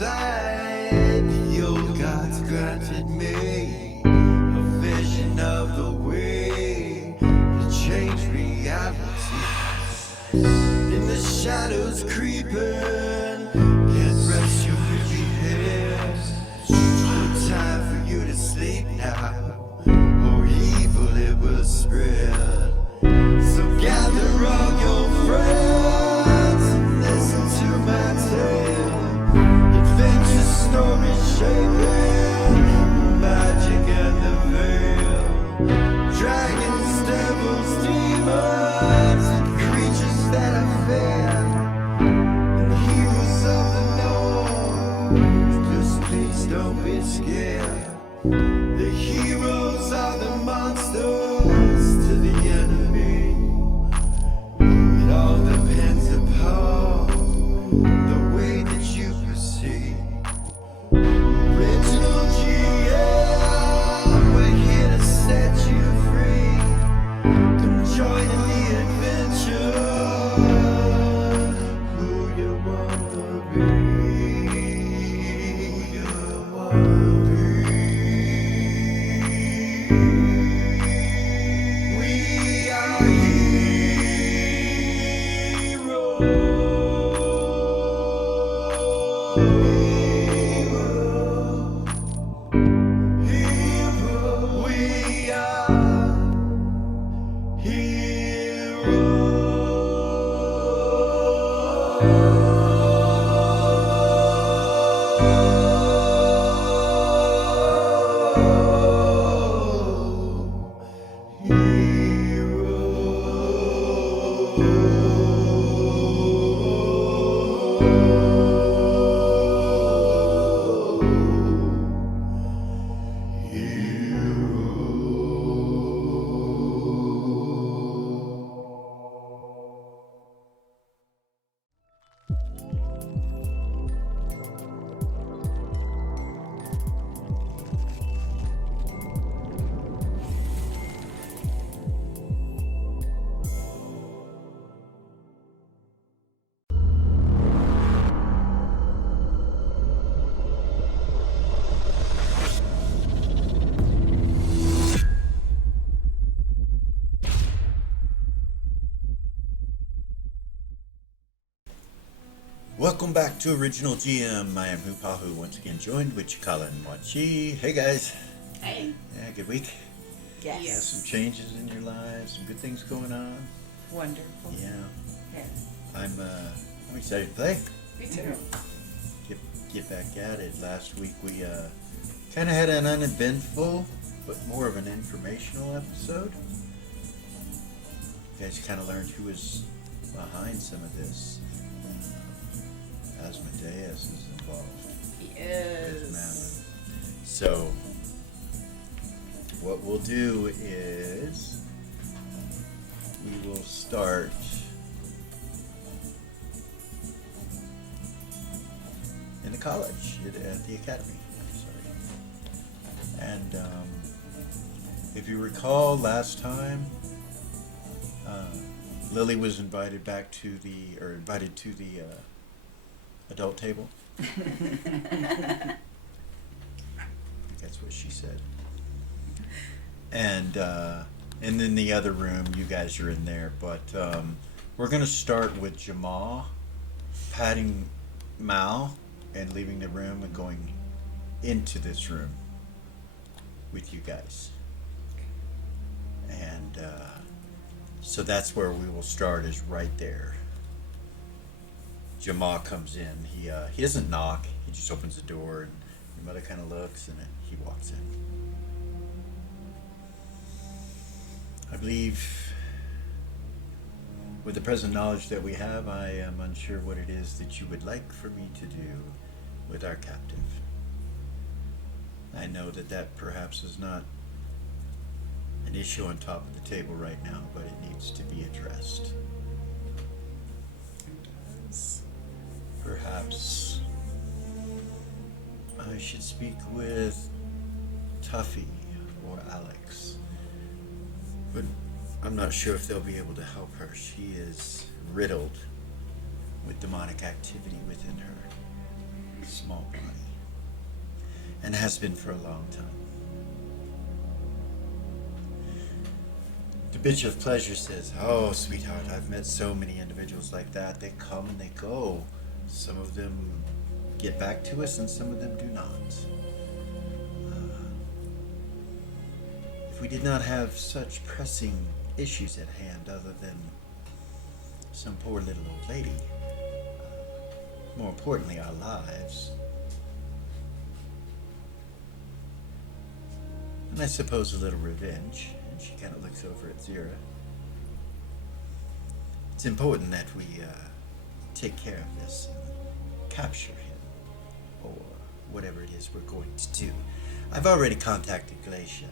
inside. The old gods granted me a vision of the way to change reality. In the shadows creeping, can't rest your weary head. No time for you to sleep now, or evil it will spread. So gather all your friends and listen to my tale. Adventure story shaping the magic and the veil. Dragons, devils, demons, and creatures that I fear, and heroes of the north. Just please don't be scared. The heroes are the monsters to the enemy. It all depends upon the way that you proceed. Original GM, we're here to set you free. Come join in the adventure. Who you wanna be? Who you wanna be? We are heroes. We are Welcome back to Original GM. I am Hupahu, once again joined with Cikala and Wachi. Hey guys. Hey. Yeah, good week. Yes. Yeah, some changes in your lives, some good things going on. Wonderful. Yeah. Yeah. I'm excited to play. Me too. Get back at it. Last week we kind of had an uneventful, but more of an informational episode. You guys kind of learned who was behind some of this. Asmodeus is involved. He is. Mammon. So, what we'll do is we will start in the college at the academy. Sorry. And if you recall, last time Lily was invited to the adult table. I think that's what she said. And then the other room, you guys are in there. But we're going to start with Jamal patting Mal and leaving the room and going into this room with you guys. And so that's where we will start, is right there. Jamal comes in. He doesn't knock. He just opens the door, and your mother kind of looks, and then he walks in. I believe, with the present knowledge that we have, I am unsure what it is that you would like for me to do with our captive. I know that perhaps is not an issue on top of the table right now, but it needs to be addressed. Perhaps I should speak with Tuffy or Alex, but I'm not sure if they'll be able to help her. She is riddled with demonic activity within her. It's small party. And has been for a long time. The bitch of pleasure says, "Oh, sweetheart, I've met so many individuals like that. They come and they go. Some of them get back to us and some of them do not. If we did not have such pressing issues at hand other than some poor little old lady, more importantly, our lives, and I suppose a little revenge," and she kind of looks over at Zira, "it's important that we take care of this and capture him, or whatever it is we're going to do. I've already contacted Glacia.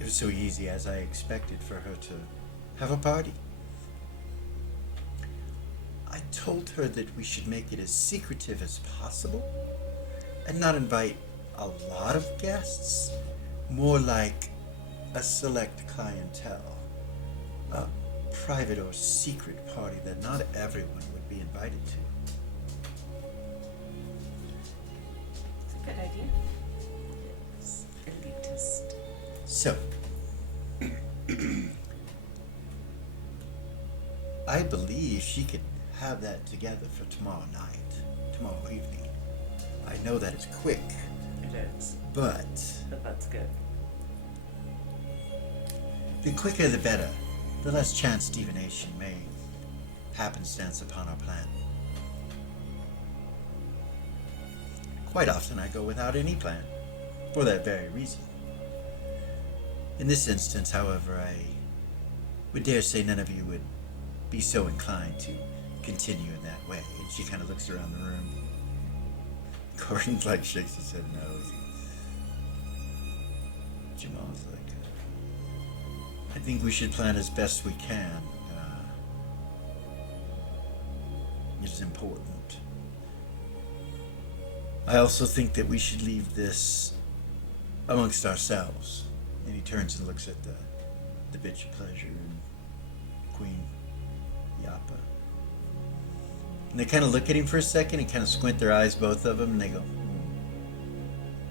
It was so easy as I expected for her to have a party. I told her that we should make it as secretive as possible and not invite a lot of guests, more like a select clientele, a private or secret party that not everyone would be invited to." It's a good idea. It's elitist. So, I believe she could have that together for tomorrow evening. I know that it's quick, It is. but But that's good. the quicker the better. The less chance divination may happenstance upon our plan. Quite often I go without any plan, for that very reason. In this instance, however, I would dare say none of you would be so inclined to continue in that way. And she kind of looks around the room. Gordon shakes his head no. Jamal's like, "I think we should plan as best we can. It is important. I also think that we should leave this amongst ourselves." And he turns and looks at the bitch of pleasure and Queen Yappa. And they kind of look at him for a second and kind of squint their eyes, both of them, and they go,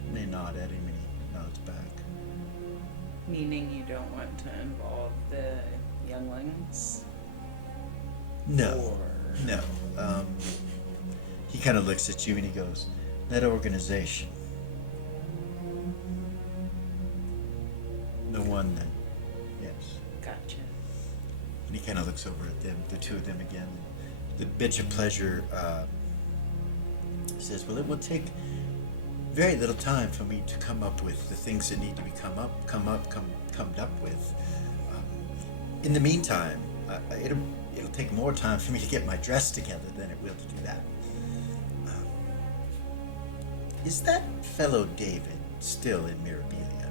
and they nod at him and he nods back. Meaning you don't want to involve the younglings? No. Or... No. He kind of looks at you and he goes, "That organization, the one that, yes." Gotcha. And he kind of looks over at them, the two of them again. The bitch of pleasure says, "Well, it will take very little time for me to come up with the things that need to be come up with. In the meantime, it'll take more time for me to get my dress together than it will to do that. Is that fellow David still in Mirabilia?"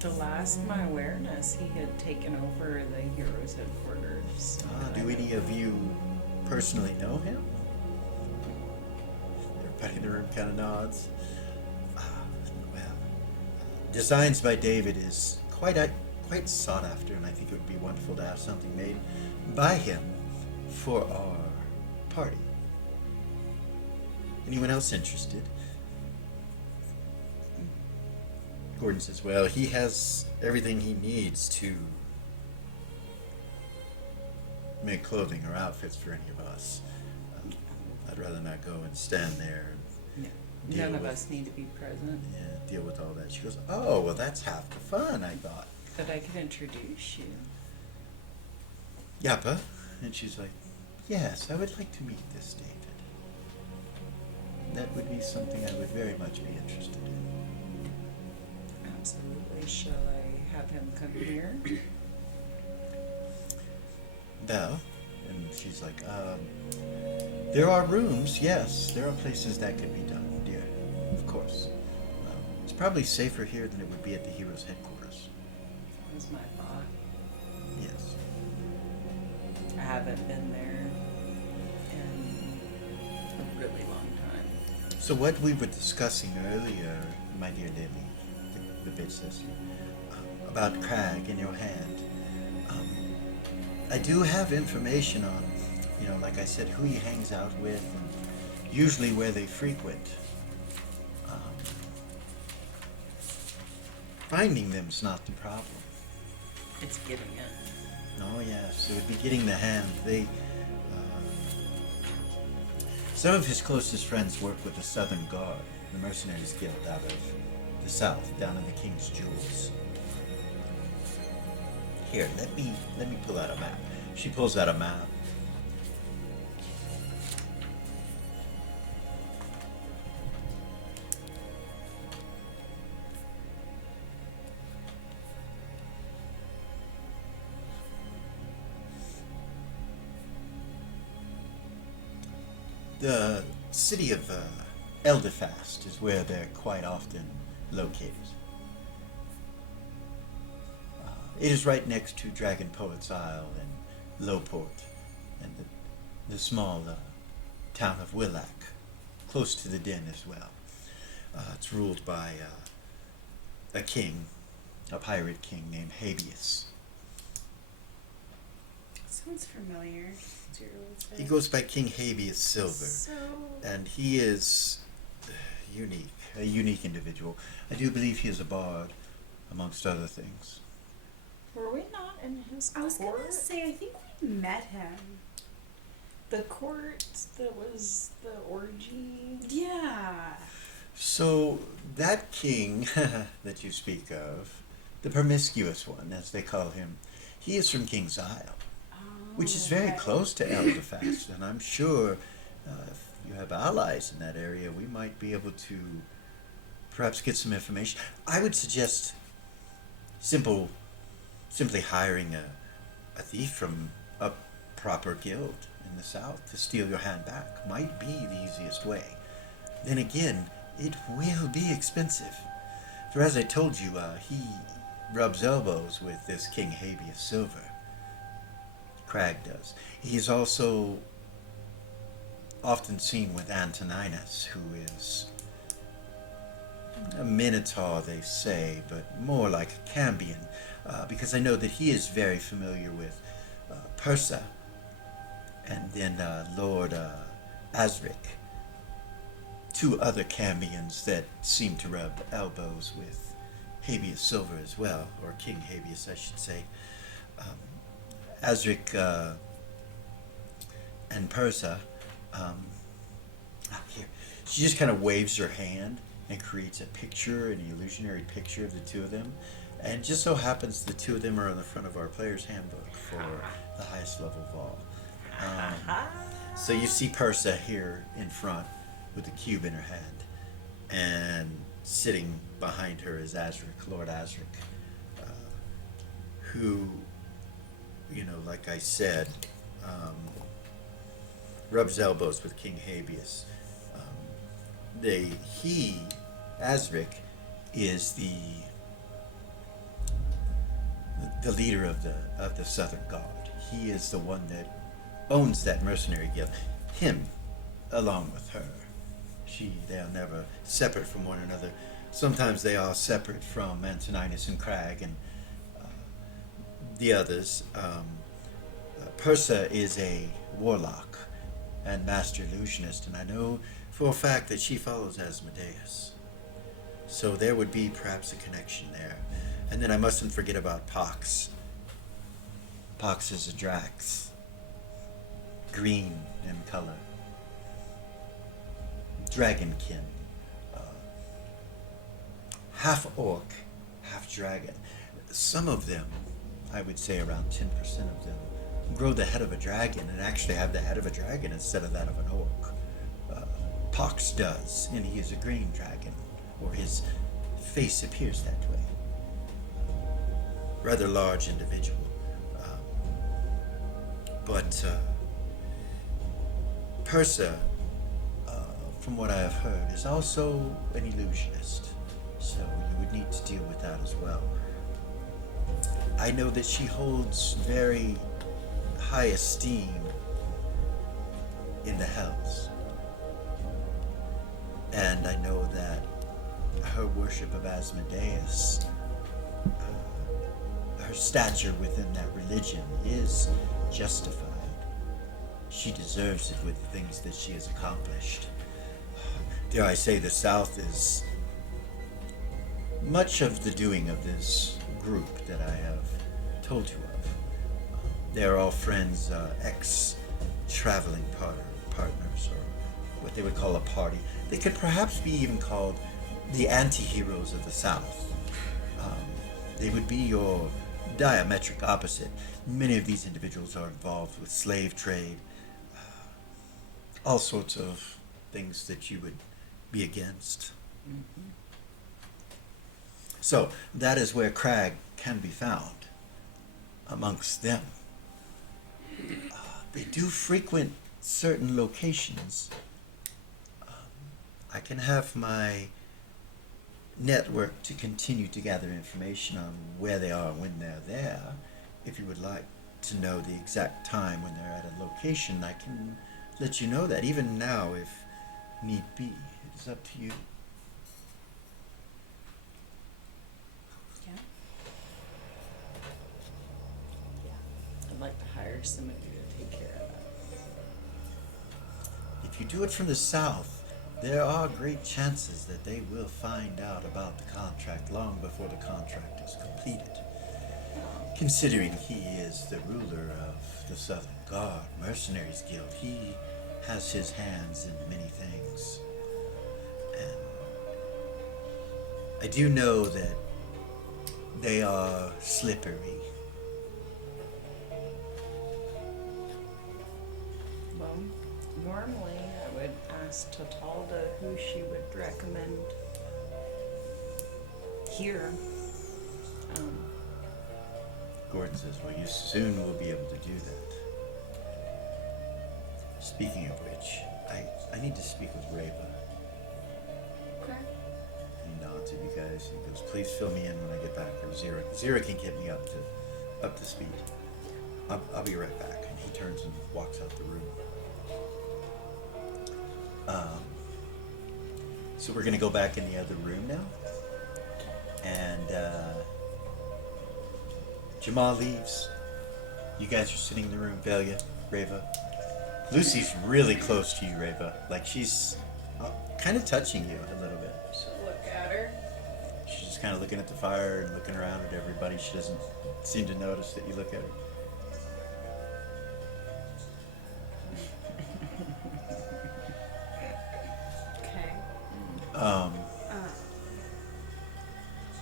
The last my awareness, he had taken over the heroes' headquarters. Do any of you personally know him? Everybody in the room kind of nods. Well, designs by David is quite sought after, and I think it would be wonderful to have something made by him for our party. Anyone else interested? Gordon says, "Well, he has everything he needs to make clothing or outfits for any of us. I'd rather not go and stand there and No. None of us need to be present. deal with all that." She goes, "Oh, well, that's half the fun, I thought." But I could introduce you. Yappa? And she's like, "Yes, I would like to meet this David. That would be something I would very much be interested in." Absolutely. Shall I have him come here? Well, and she's like, "There are rooms, yes. There are places that could be done, dear. Of course. It's probably safer here than it would be at the hero's headquarters." That was my thought. Yes. I haven't been there in a really long time. So what we were discussing earlier, my dear Lily, the bitch says, about Crag in your hand, I do have information on, like I said, who he hangs out with, and usually where they frequent. Finding them's not the problem. It's getting it. Oh yes, it would be getting the hand. Some of his closest friends work with the Southern Guard, the Mercenaries Guild out of the South, down in the King's Jewels. Here, let me pull out a map. She pulls out a map. The city of Eldefast is where they're quite often located. It is right next to Dragon Poet's Isle and Lowport, and the small town of Willac, close to the Den as well. It's ruled by a king, a pirate king named Habeas. Sounds familiar. He goes by King Habeas Silver, and he is a unique individual. I do believe he is a bard, amongst other things. Were we not in his court? I was gonna say, I think we met him. The court that was the orgy? Yeah. So, that king that you speak of, the promiscuous one, as they call him, he is from King's Isle, which is very close to Eldefast, and I'm sure if you have allies in that area, we might be able to perhaps get some information. I would suggest simply hiring a thief from a proper guild in the south to steal your hand back might be the easiest way. Then again, it will be expensive. For as I told you, he rubs elbows with this King Habeas Silver. Crag does. He's also often seen with Antoninus, who is a minotaur, they say, but more like a Cambion, because I know that he is very familiar with Persa, and then Lord Azric, two other Cambions that seem to rub elbows with Habeas Silver as well, or King Habeas, I should say. Azric and Persa, here, she just kind of waves her hand and creates a picture, an illusionary picture of the two of them. And just so happens the two of them are on the front of our player's handbook for the highest level of all. So you see Persa here in front with the cube in her hand, and sitting behind her is Azric, Lord Azric, who, like I said, rubs elbows with King Habeas. Azric, is the leader of the Southern Guard. He is the one that owns that mercenary guild. Him, along with her. They are never separate from one another. Sometimes they are separate from Antoninus and Crag and the others. Persa is a warlock and master illusionist, and I know for a fact that she follows Asmodeus. So there would be perhaps a connection there. And then I mustn't forget about Pox. Pox is a Drax. Green in color. Dragonkin. Half orc, half dragon. Some of them, I would say around 10% of them, grow the head of a dragon and actually have the head of a dragon instead of that of an orc. Pox does, and he is a green dragon, or his face appears that way. Rather large individual. But Persa, from what I have heard, is also an illusionist, so you would need to deal with that as well. I know that she holds very high esteem in the Hells, and I know that her worship of Asmodeus, her stature within that religion is justified. She deserves it with the things that she has accomplished. Dare I say, the South is much of the doing of this group that I have told you of. They're all friends, ex-traveling partners, or what they would call a party. They could perhaps be even called the anti-heroes of the South. They would be your diametric opposite. Many of these individuals are involved with slave trade, all sorts of things that you would be against. Mm-hmm. So that is where Crag can be found amongst them. They do frequent certain locations. I can have my network to continue to gather information on where they are and when they're there. If you would like to know the exact time when they're at a location, I can let you know that, even now if need be. It is up to you. Yeah. I'd like to hire somebody to take care of that. If you do it from the South, there are great chances that they will find out about the contract long before the contract is completed. Considering he is the ruler of the Southern Guard Mercenaries Guild, he has his hands in many things. And I do know that they are slippery. Well, normally I would ask Tatalda who she would recommend here. Gordon says, well, you soon will be able to do that. Speaking of which, I need to speak with Reva. Okay. He nods at you guys and goes, please fill me in when I get back, or Zira. Zira can get me up to speed. I'll be right back. And he turns and walks out the room. So we're gonna go back in the other room now. And Jamal leaves. You guys are sitting in the room, Velia, Reva. Lucy's really close to you, Reva. Like, she's kind of touching you a little bit. Should look at her. She's just kind of looking at the fire and looking around at everybody. She doesn't seem to notice that you look at her. Okay.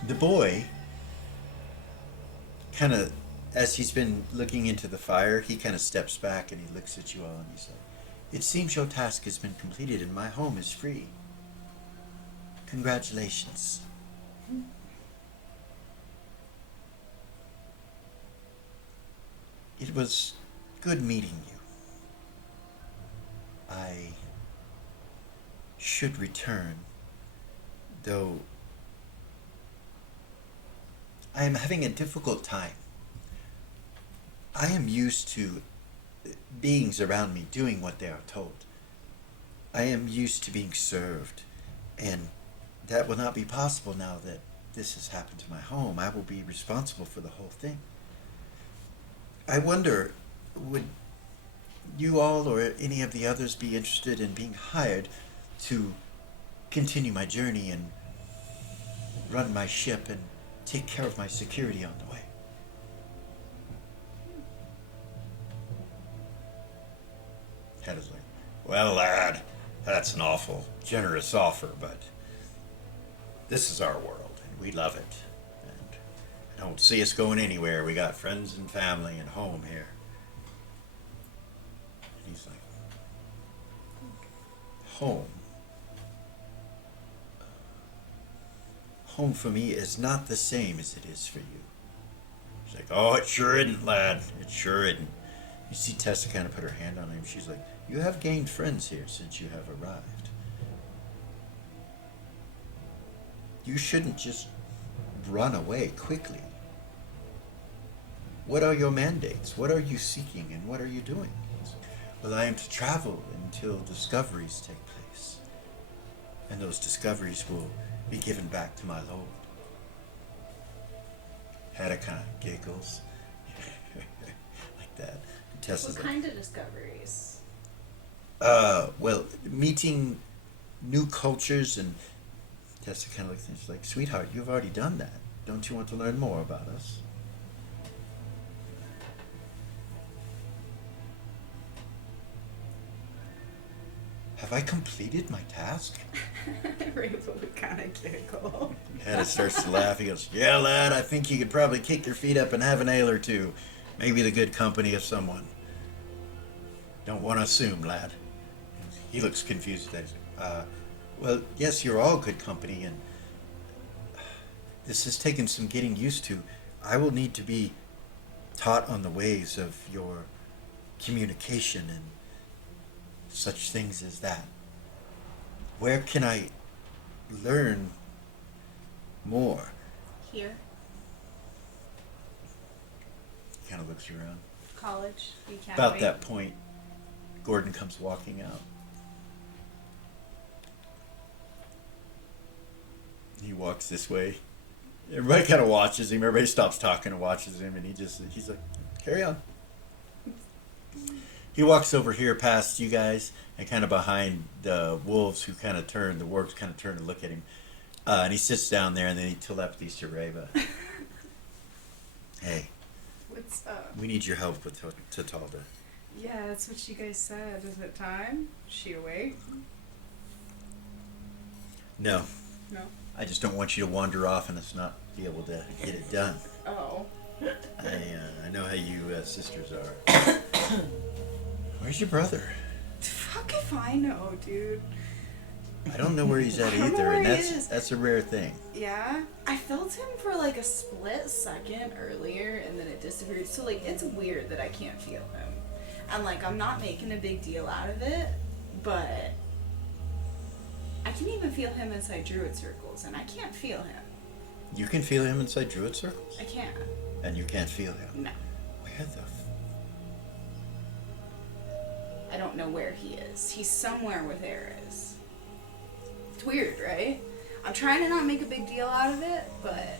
The boy, kind of, as he's been looking into the fire, he kind of steps back and he looks at you all and he says, it seems your task has been completed and my home is free. Congratulations. It was good meeting you. I should return, though I am having a difficult time. I am used to beings around me doing what they are told. I am used to being served, and that will not be possible now that this has happened to my home. I will be responsible for the whole thing. I wonder, would you all or any of the others be interested in being hired to continue my journey and run my ship and take care of my security on the way? Head is like, well, lad, that's an awful generous offer, but this is our world and we love it. And I don't see us going anywhere. We got friends and family and home here. And he's like, home. Home for me is not the same as it is for you. He's like, oh, it sure isn't, lad. It sure isn't. You see Tessa kind of put her hand on him. She's like, you have gained friends here since you have arrived. You shouldn't just run away quickly. What are your mandates? What are you seeking and what are you doing? Well, I am to travel until discoveries take place. And those discoveries will be given back to my lord. Hedda kind of giggles like that. Tessa's What like, kind of discoveries? well, meeting new cultures, and Tessa kind of looks and she's like, sweetheart, you've already done that. Don't you want to learn more about us? Have I completed my task? Rachel would kind of giggle. Hedda starts to laugh. He goes, yeah, lad, I think you could probably kick your feet up and have an ale or two. Maybe the good company of someone. Don't want to assume, lad. He looks confused. Well, yes, you're all good company, and this has taken some getting used to. I will need to be taught on the ways of your communication and such things as that. Where can I learn more? Here, He kind of looks around. college, the academy. About that point, Gordon comes walking out. He walks this way. Everybody kind of watches him. Everybody stops talking and watches him, and he's like, carry on. He walks over here past you guys and kind of behind the wolves who kind of turn, the wargs kind of turn and look at him. And he sits down there and then he telepathies to Reva. Hey, What's up? we need your help with Tatalda. Yeah, that's what you guys said. Is it time? Is she awake? No, No. I just don't want you to wander off and us not be able to get it done. Oh. I know how you sisters are. Where's your brother? Fuck if I know, dude. I don't know where he's at I don't know either, where and he that's is. that's a rare thing. Yeah, I felt him for like a split second earlier and then it disappeared. So like it's weird that I can't feel him. And like I'm not making a big deal out of it, but I can even feel him inside druid circles and I can't feel him. You can feel him inside druid circles, I can't. and you can't feel him. No. Where the? I don't know where he is. He's somewhere with Eris. It's weird, right? I'm trying to not make a big deal out of it, but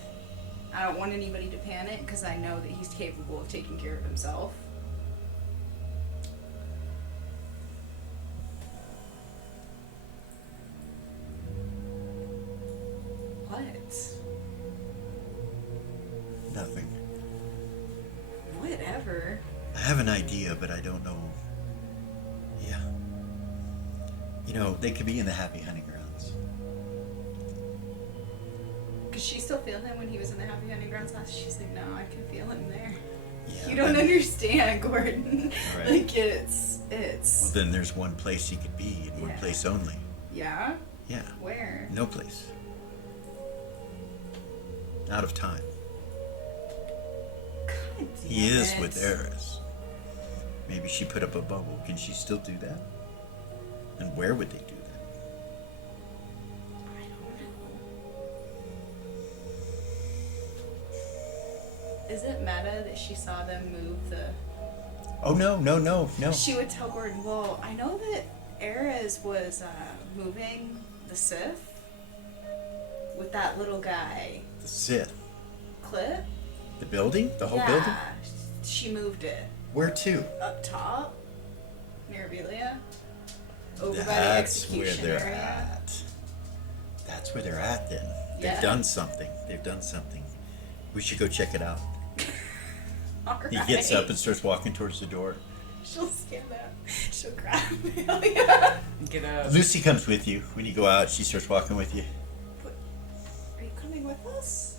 I don't want anybody to panic because I know that he's capable of taking care of himself. What? Nothing. Whatever. I have an idea, but I don't know. Yeah. You know, they could be in the happy hunting grounds. Could she still feel him when he was in the Happy Hunting Grounds last? She's like, no, I can feel him there. Yeah, You don't but- understand, Gordon. Right. Like it's. Well, then there's one place he could be, and one Yeah. place only. Yeah. Yeah. Where? No place. Out of time. God He damn is it. with Eris. Maybe she put up a bubble. Can she still do that? And where would they do that? I don't know. Is it meta that she saw them move the? Oh no. She would tell Gordon, well, I know that Eris was moving the Sith with that little guy, The Sith. Clip. The building? The whole yeah, building? she moved it Where to? up top near Velia, over by the That's where execution they're area. at. That's where they're at then. Yeah. They've done something. They've done something. We should go check it out. All He right. gets up and starts walking towards the door. She'll stand up. She'll grab Velia. Get up. Lucy comes with you. When you go out, she starts walking with you. Are you coming with us?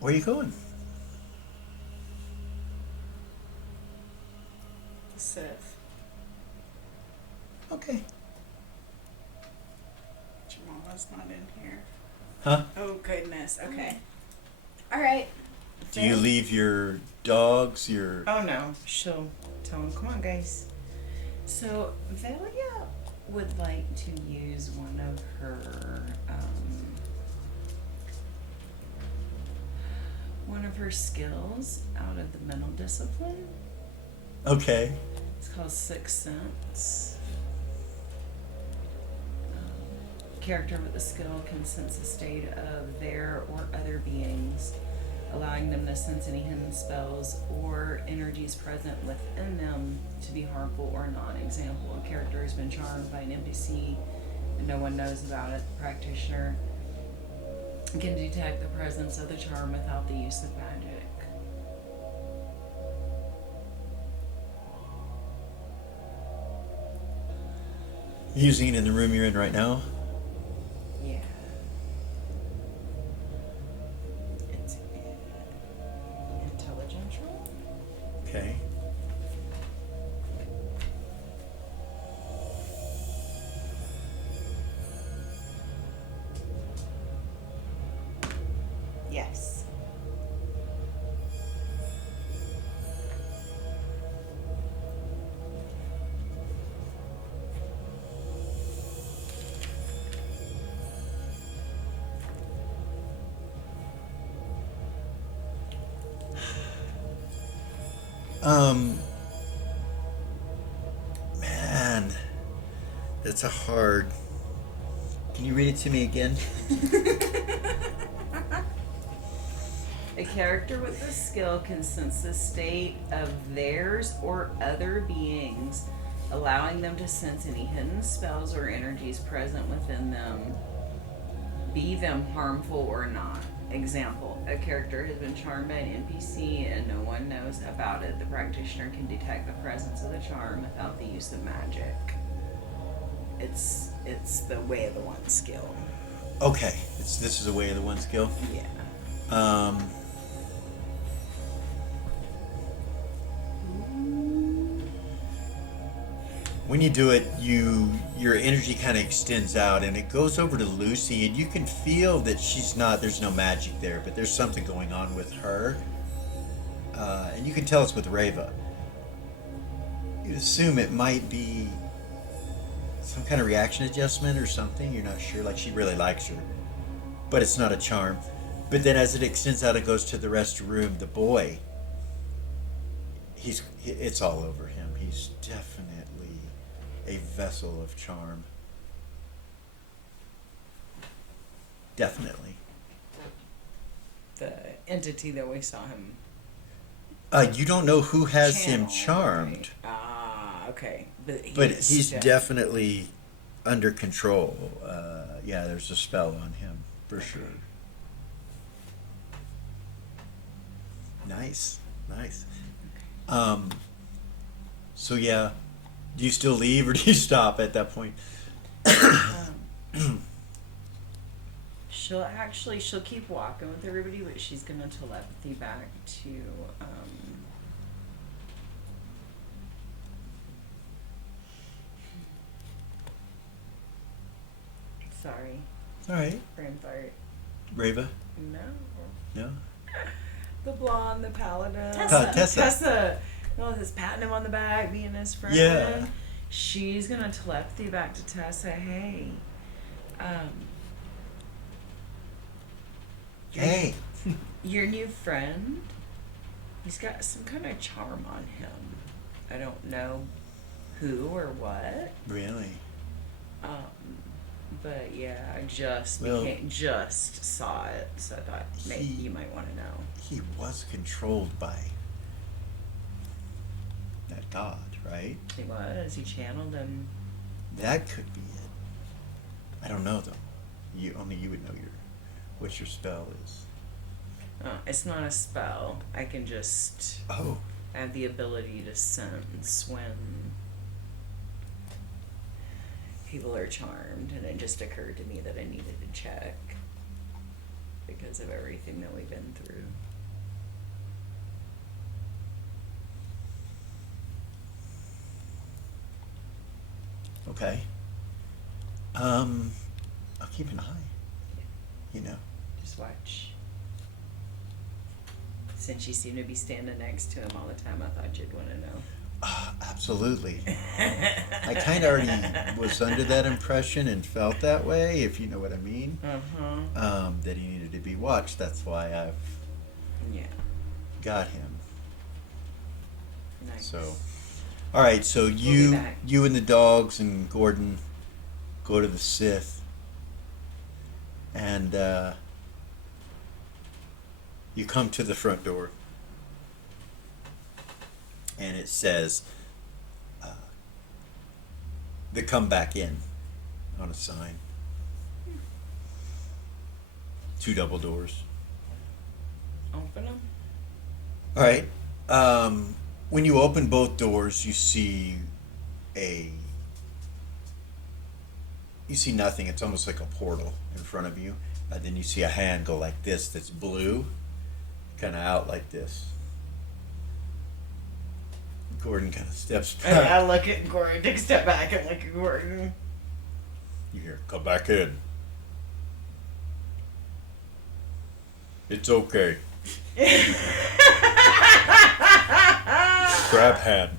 Where are you going? The Sith. Okay. Jamala's not in here. Huh? Oh goodness. Okay. All right. Do you leave your dogs, your... Oh no. She'll tell him, come on guys. So Velia would like to use one of her skills out of the mental discipline. Okay. It's called Sixth Sense. Character with the skill can sense a state of their or other beings allowing them to sense any hidden spells or energies present within them to be harmful or non-example. A character has been charmed by an NPC and no one knows about it. The practitioner can detect the presence of the charm without the use of magic. Using it in the room you're in right now? Yeah. It's intelligential. Okay. Yes. Man, that's a hard. Can you read it to me again? A character with this skill can sense the state of theirs or other beings, allowing them to sense any hidden spells or energies present within them, be them harmful or not. Example, a character has been charmed by an NPC and no one knows about it. The practitioner can detect the presence of the charm without the use of magic. It's the way of the one skill. Okay, this is a way of the one skill. Yeah. When you do it, your energy kind of extends out and it goes over to Lucy, and you can feel that there's no magic there, but there's something going on with her. And you can tell it's with Reva. You'd assume it might be some kind of reaction adjustment or something. You're not sure, like she really likes her. But it's not a charm. But then as it extends out, it goes to the rest of the room. The boy, it's all over him. He's definitely a vessel of charm. Definitely. The entity that we saw him You don't know who has him channel, charmed, right? Ah, okay. but he's definitely under control. Yeah, there's a spell on him for sure. Nice. So yeah, do you still leave or do you stop at that point? She'll keep walking with everybody, but she's gonna telepathy back to sorry, All right, brain fart. Reva. No. No. The blonde, the paladin. Tessa. No, this patting him on the back, being his friend. Yeah. She's gonna telepathy back to Tessa. Hey, Hey. your new friend, he's got some kind of charm on him. I don't know who or what. Really? But yeah, I just saw it, so I thought maybe you might want to know. He was controlled by that god, right? He was. He channeled him. That could be it. I don't know though. Only you would know what your spell is. It's not a spell. I can just have the ability to sense when people are charmed, and it just occurred to me that I needed to check because of everything that we've been through. Okay. I'll keep an eye. You know. Just watch. Since you seem to be standing next to him all the time, I thought you'd want to know. Absolutely. I kind of already was under that impression and felt that way, if you know what I mean. That he needed to be watched. That's why I've got him. Nice. So, all right. So you and the dogs and Gordon go to the Sith, and You come to the front door, and it says, "The come back in," on a sign. 2 double doors. Open them. All right. When you open both doors, you see nothing. It's almost like a portal in front of you. Then you see a hand go like this that's blue, kind of out like this. Gordon kind of steps And I back. look at Gordon, take a step back and look at Gordon. You hear, "Come back in." "It's okay. Grab hand."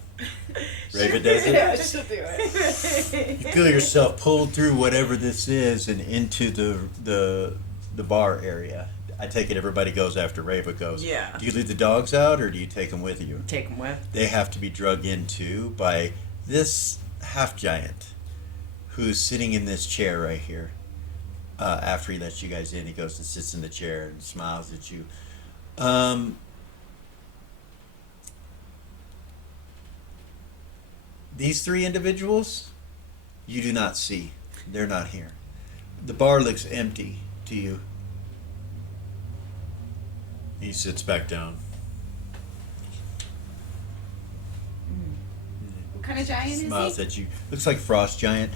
Raven does it. Yeah, she'll do it. You feel yourself pulled through whatever this is and into the bar area. I take it everybody goes after Rava goes. Yeah. Do you leave the dogs out or do you take them with you? Take them with. They have to be drug into by this half giant who's sitting in this chair right here. After he lets you guys in, he goes and sits in the chair and smiles at you. These 3 individuals, you do not see. They're not here. The bar looks empty to you. He sits back down. What kind of giant is Smiles he? at you. Looks like Frost Giant.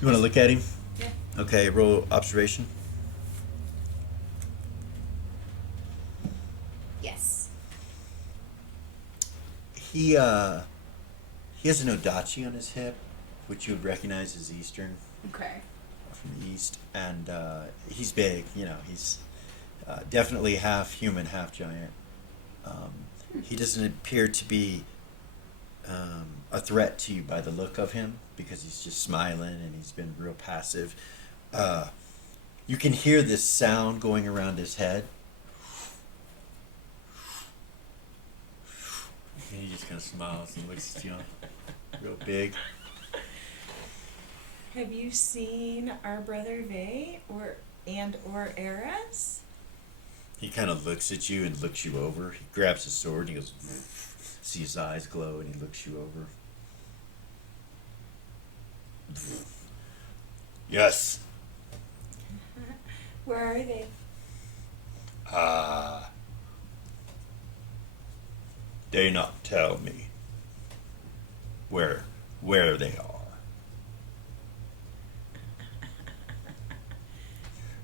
You want to look at him? Yeah. Okay, roll observation. Yes. He has an odachi on his hip, which you would recognize as Eastern, Okay. from the East, and he's big. You know, he's definitely half human, half giant. He doesn't appear to be a threat to you by the look of him because he's just smiling and he's been real passive. You can hear this sound going around his head. And he just kind of smiles and looks at you, real big. Have you seen our brother Vay or Eris? He kind of looks at you and looks you over. He grabs his sword and he goes, see his eyes glow and he looks you over. Yes. Where are they? They not tell me where they are.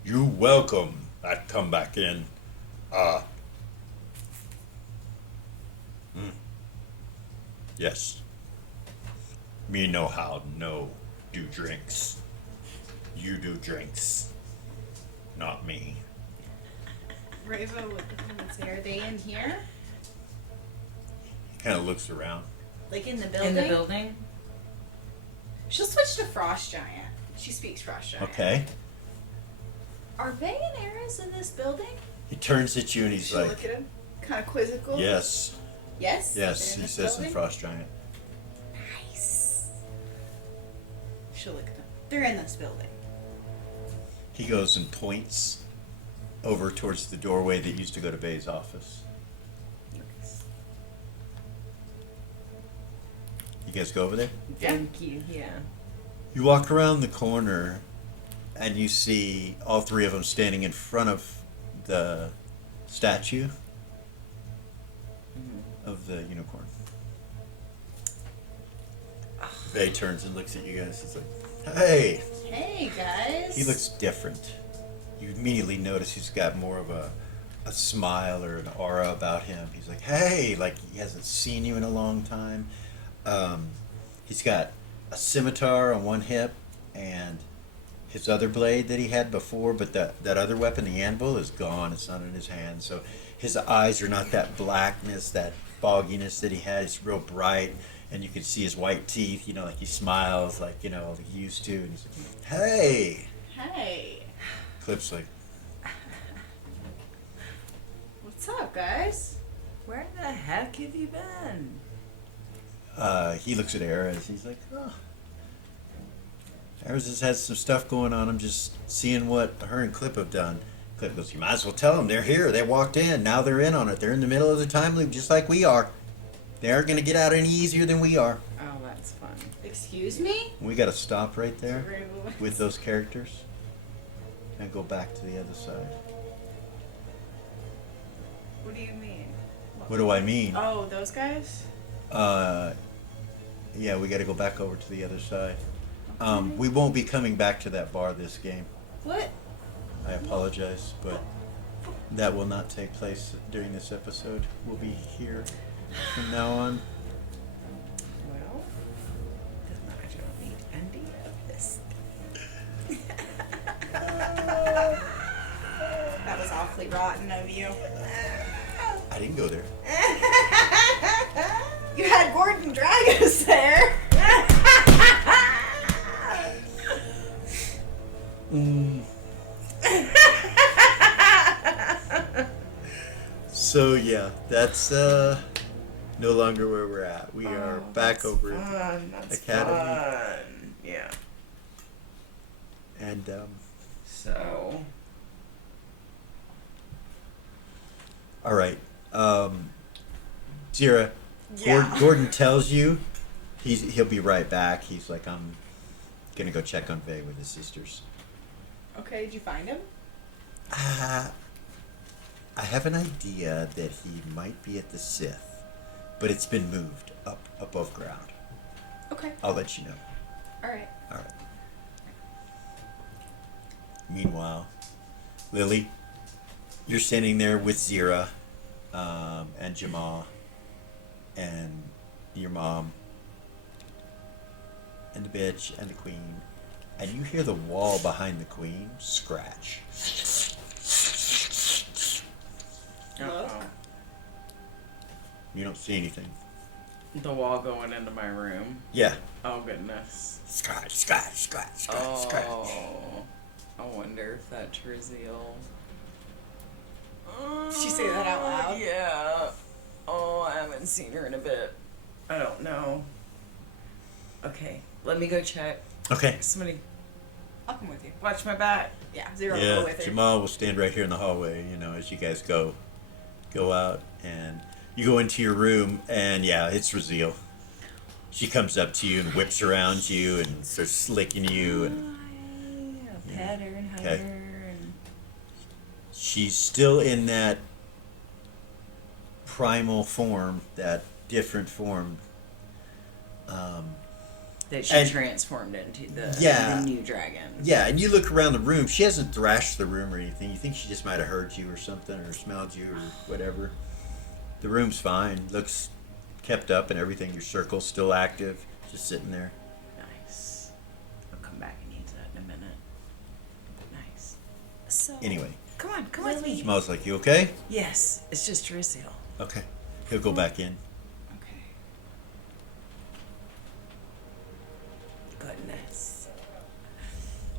You welcome that come back in. Yes. Me know how no do drinks. You do drinks. Not me. Rava would say, are they in here? He kind of looks around. Like in the building? In the building? She'll switch to Frost Giant. She speaks Frost Giant. Okay. Are Vay and Eris in this building? He turns at you and he's She'll like, look at him. Kind of quizzical. yes. Yes? Yes, They're he this says in building? Frost Giant. Nice. She'll look at them. They're in this building. He goes and points over towards the doorway that used to go to Bay's office. You guys go over there? Thank you, yeah. You walk around the corner and you see all 3 of them standing in front of the statue of the unicorn. Bay turns and looks at you guys. He's like, hey! Hey, guys. He looks different. You immediately notice he's got more of a smile or an aura about him. He's like, hey! Like he hasn't seen you in a long time. He's got a scimitar on one hip and his other blade that he had before, but that other weapon, the anvil, is gone. It's not in his hand. So his eyes are not that blackness, that fogginess that he had. It's real bright, and you can see his white teeth, you know, like he smiles like, you know, like he used to. And he's like, hey! Hey. Clip's like, What's up, guys? Where the heck have you been? he looks at Ares. He's like, oh. Ares has had some stuff going on. I'm just seeing what her and Clip have done. Cliff goes, you might as well tell them they're here. They walked in. Now they're in on it. They're in the middle of the time loop just like we are. They aren't going to get out any easier than we are. Oh, that's fun. Excuse me? We got to stop right there Very well. with those characters and go back to the other side. What do you mean? What do I mean? Oh, those guys? Yeah, we got to go back over to the other side. We won't be coming back to that bar this game. What? I apologize, but that will not take place during this episode. We'll be here from now on. Well, I don't need any of this. That was awfully rotten of you. I didn't go there. You had Gordon Dragos there. So yeah, that's no longer where we're at. We are back over at Fun. That's Academy. fun. Yeah. and So. all right. Zira, Yeah. Gordon tells you he'll be right back. He's like, I'm gonna go check on Vay with his sisters. Okay, did you find him? I have an idea that he might be at the Sith, but it's been moved up above ground. Okay. I'll let you know. Alright. All right. Meanwhile, Lily, you're standing there with Zira, and Jamal, and your mom, and the bitch, and the queen, and you hear the wall behind the queen scratch. Look. You don't see anything. The wall going into my room. Yeah. Oh, goodness. Scratch, scratch, scratch, scratch, scratch. Oh. I wonder if that's Raziel. Did she say that out loud? Yeah. Oh, I haven't seen her in a bit. I don't know. Okay, let me go check. Okay. Somebody I'll come with you. watch my back. Yeah, Zero will Yeah, go with her. Jamal will stand right here in the hallway, as you guys go out, and you go into your room, and yeah, it's Raziel. She comes up to you and whips around you and starts licking you, and Hi, pet her and hug Okay. her and she's still in that primal form, that different form. that she And- transformed into the Yeah. new dragon. Yeah, and you look around the room. She hasn't thrashed the room or anything. You think she just might have heard you or something, or smelled you or whatever. The room's fine. Looks kept up and everything. Your circle's still active. Just sitting there. Nice. I'll come back and use that in a minute. Nice. So, Anyway, Come with me. Jamal's like, you okay? Yes, it's just Raziel. Okay. He'll go back in. okay. Goodness.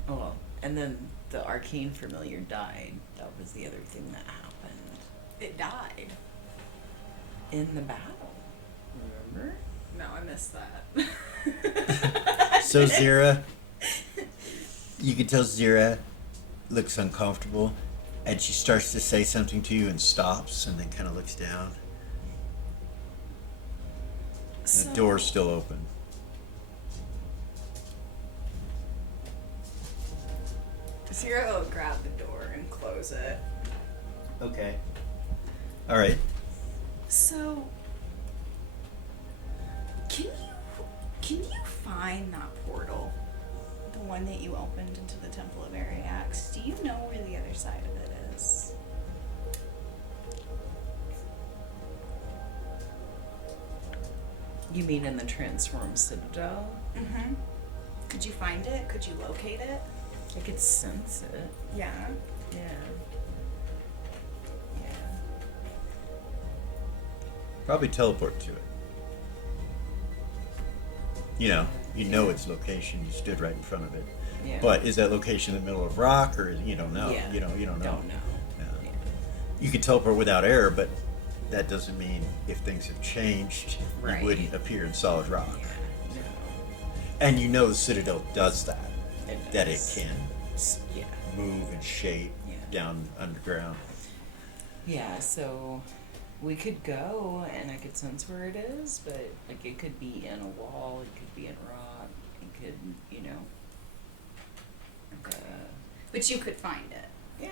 Oh, well, and then the arcane familiar died. That was the other thing that happened It died. in the battle. Remember? No, I missed that. So Zira, you can tell Zira looks uncomfortable, and she starts to say something to you and stops, and then kind of looks down. And the door's still open. Zero will grab the door and close it. Okay. All right. So, can you find that portal, the one that you opened into the Temple of Ariax? Do you know where the other side of it is? You mean in the Transform Citadel? Mm-hmm. Could you find it? Could you locate it? I could sense it. Yeah. Yeah. Yeah. Probably teleport to it. You know its location. You stood right in front of it. Yeah. But is that location in the middle of rock, or you don't know? Yeah. You don't know. Don't know. Yeah. Yeah. You could teleport without air, but that doesn't mean if things have changed, Right. you wouldn't appear in solid rock. Yeah. No. And the Citadel does that. It That it does. can Yeah. move and shape. Yeah. down underground. Yeah, so we could go and I could sense where it is, but like it could be in a wall, it could be in rock, it could, you know. But you could find it. Yeah.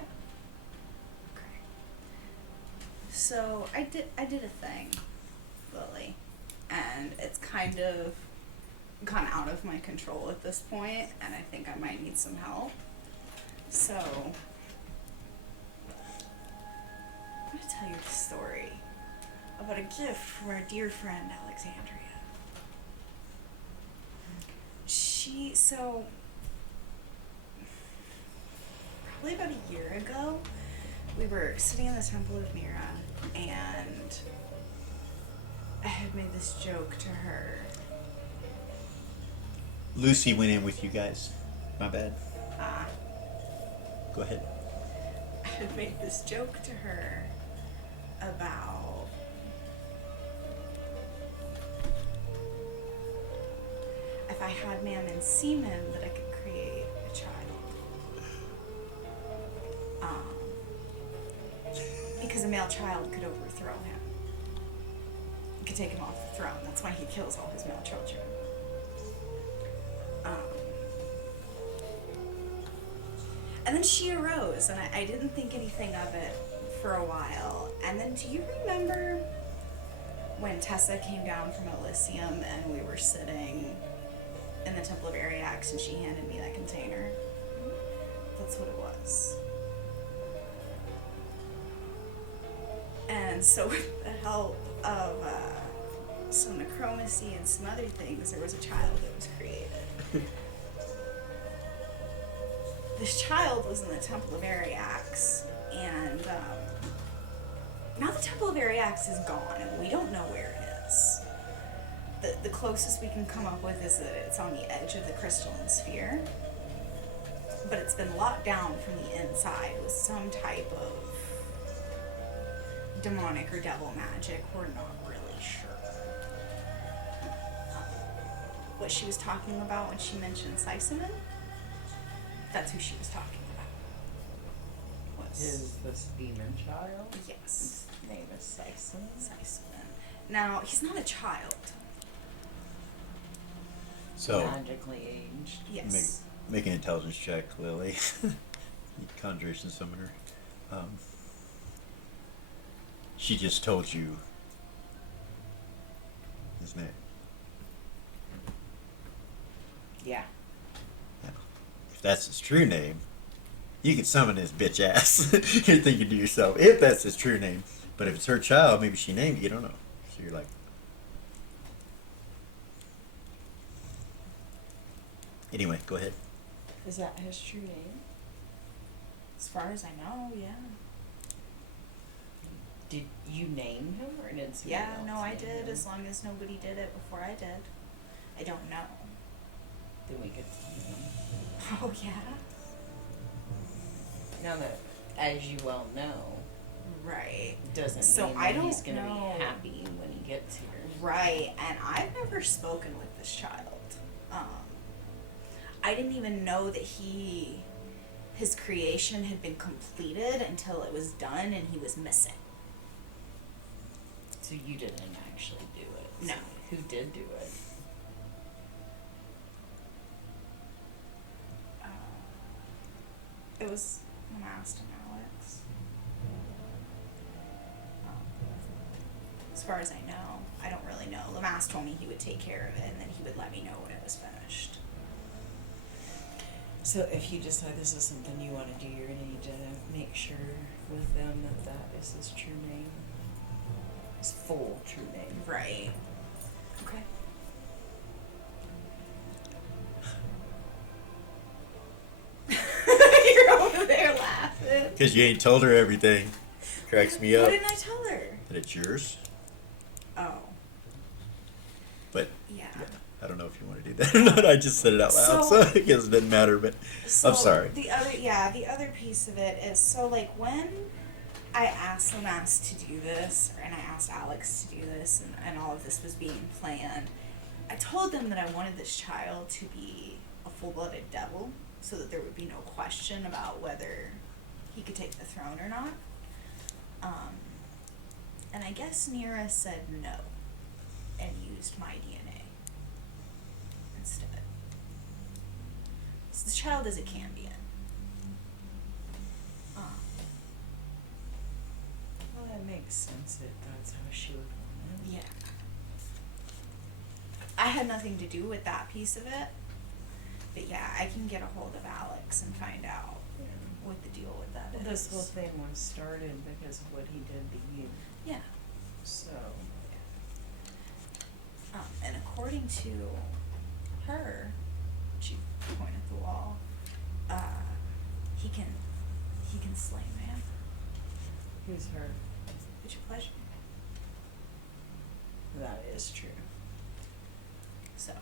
Okay. So I did a thing, Lily, and it's kind of gone out of my control at this point, and I think I might need some help. So I'm gonna tell you the story about a gift from our dear friend Alexandria. Probably about a year ago, we were sitting in the Temple of Mira, and I had made this joke to her. Lucy went in with you guys. My bad. Ah. Go ahead. I had made this joke to her about if I had man and semen that I could create a child. Because a male child could overthrow him. It could take him off the throne. That's why he kills all his male children. And then she arose, and I didn't think anything of it for a while. And then, do you remember when Tessa came down from Elysium and we were sitting in the Temple of Ariax and she handed me that container? That's what it was. And so with the help of some necromancy and some other things, there was a child that was created. This child was in the Temple of Ariax, and now the Temple of Ariax is gone, and we don't know where it is. The closest we can come up with is that it's on the edge of the crystalline sphere, but it's been locked down from the inside with some type of demonic or devil magic. We're not really sure. What she was talking about when she mentioned Seiseman, that's who she was talking about. Is this demon child? Yes. His name is Sison. Seiseman. Now, he's not a child. So, Magically aged. Yes. make an intelligence check, Lily. You conjuration summoner. She just told you his name. Yeah. Now, if that's his true name, you can summon his bitch ass. You're thinking to yourself, if that's his true name. But if it's her child, maybe she named it, you don't know. So you're like, anyway, go ahead. Is that his true name? As far as I know, yeah. Did you name him or did somebody Yeah, else no, I name did, him? as long as nobody did it before I did. I don't know. Then we could find him. Oh, yeah? Now that, as you well know, Right. doesn't So mean I that he's don't gonna know. be happy when he gets here. Right, and I've never spoken with this child. I didn't even know that his creation had been completed until it was done and he was missing. So you didn't actually do it. No. So who did do it? It was Lamaste and Alex. As far as I know, I don't really know. Lamaste told me he would take care of it and then he would let me know when it was finished. So if you decide this is something you want to do, you're gonna need to make sure with them that that is his true name. His full true name. Right. Okay. You're over there laughing. Because you ain't told her everything. Cracks me What up. didn't I tell her? That it's yours. Oh, But yeah. I don't know if you want to do that or not. I just said it out loud, so I guess it doesn't matter. But So I'm sorry. The other piece of it is, so like when I asked Lamaste to do this, and I asked Alex to do this, and all of this was being planned, I told them that I wanted this child to be a full-blooded devil, so that there would be no question about whether he could take the throne or not. And I guess Nira said no and used my DNA instead. It's the child as it can be in. Well, that makes sense. That's how she would want it. Yeah. I had nothing to do with that piece of it. But yeah, I can get a hold of Alex and find out what the deal with that Well, is. this whole thing was started because of what he did to you. Yeah. So, And according to her, she pointed at the wall, he can slay man. who's her? It's your pleasure. That is true. So.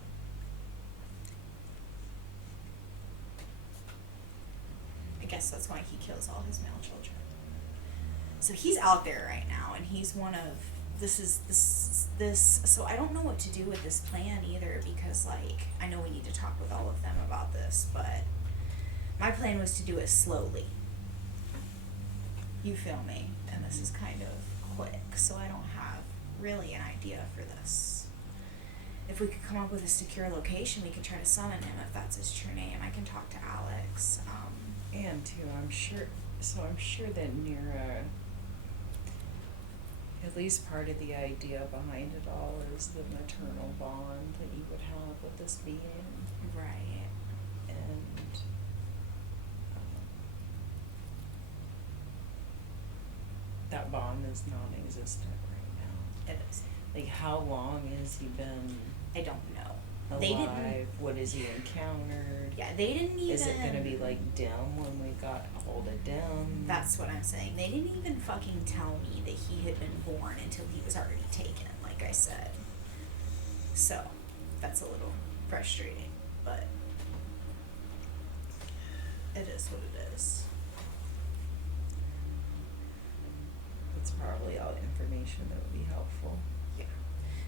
I guess that's why he kills all his male children. So he's out there right now, and he's one of this. So I don't know what to do with this plan either, because like I know we need to talk with all of them about this, but my plan was to do it slowly. You feel me? And this is kind of quick, so I don't have really an idea for this. If we could come up with a secure location, we could try to summon him if that's his true name. I can talk to Alex. And too, I'm sure that Nira, at least part of the idea behind it all is the maternal bond that you would have with this being. Right. And that bond is non-existent right now. It is. Like, how long has he been I don't know. alive? They didn't. What has he encountered? Yeah, they didn't even. Is it gonna be like Dim when we got a hold of Dim? That's what I'm saying. They didn't even fucking tell me that he had been born until he was already taken, like I said. So, that's a little frustrating, but it is what it is. That's probably all information that would be helpful. Yeah.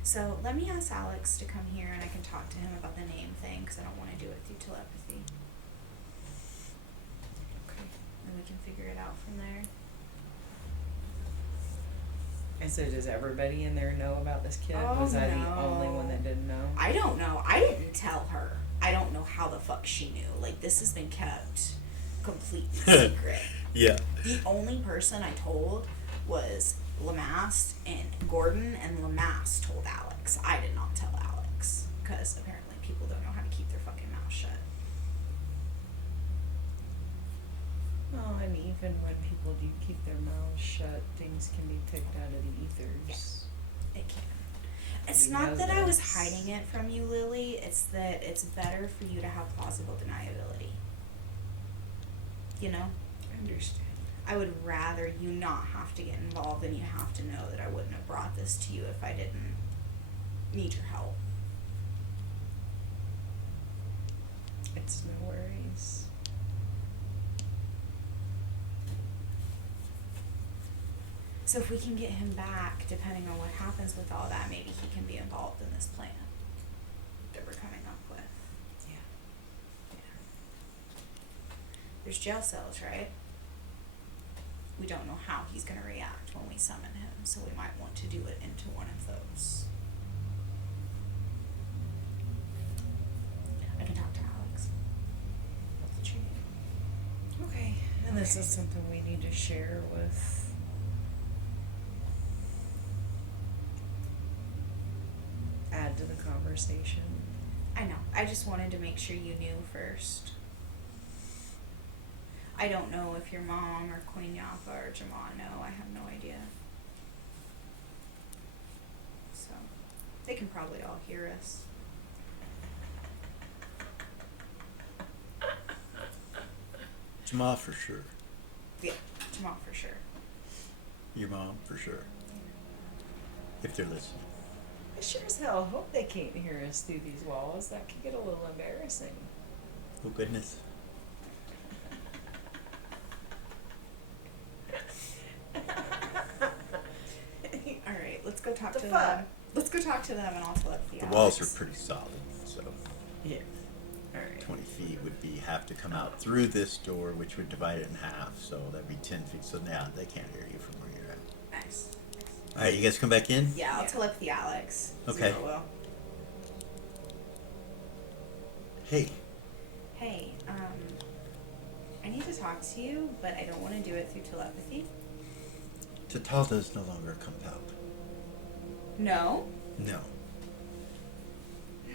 So, let me ask Alex to come here and I can talk to him about the name thing, because I don't want to do it through telepathy. Okay. And we can figure it out from there. And so does everybody in there know about this kid? Oh, Was I the no. only one that didn't know? I don't know. I didn't tell her. I don't know how the fuck she knew. Like, this has been kept completely secret. Yeah. The only person I told was Lamass and Gordon, and Lamass told Alex. I did not tell Alex, because apparently people don't know how to keep their fucking mouth shut. Well, and even when people do keep their mouths shut, things can be picked out of the ethers. It can. It's We not know that I was this. hiding it from you, Lily. It's that it's better for you to have plausible deniability. You know? I understand. I would rather you not have to get involved than you have to know that I wouldn't have brought this to you if I didn't need your help. It's no worries. So if we can get him back, depending on what happens with all that, maybe he can be involved in this plan that we're coming up with. Yeah. There's jail cells, right? We don't know how he's going to react when we summon him, so we might want to do it into one of those. I can talk to Alex. What's the true name? Okay. And this is something we need to share with add to the conversation. I know. I just wanted to make sure you knew first. I don't know if your mom or Queen Yapa or Jamal know. I have no idea. So, they can probably all hear us. Jamal for sure. Yeah, Jamal for sure. Your mom for sure. If they're listening. I sure as hell hope they can't hear us through these walls. That could get a little embarrassing. Oh goodness. Alright, let's go talk The to fuck? them. Let's go talk to them and I'll tell The walls are pretty solid, so Yeah. Alright. 20 feet would be have to come out through this door, which would divide it in half. So that'd be 10 feet. So now they can't hear you from where you're at. Nice. All right, you guys come back in. Yeah, I'll Yeah. telepathy Alex. Okay. Zero will. Hey, Hey, I need to talk to you, but I don't want to do it through telepathy. Tatalda is no longer compelled. No? No.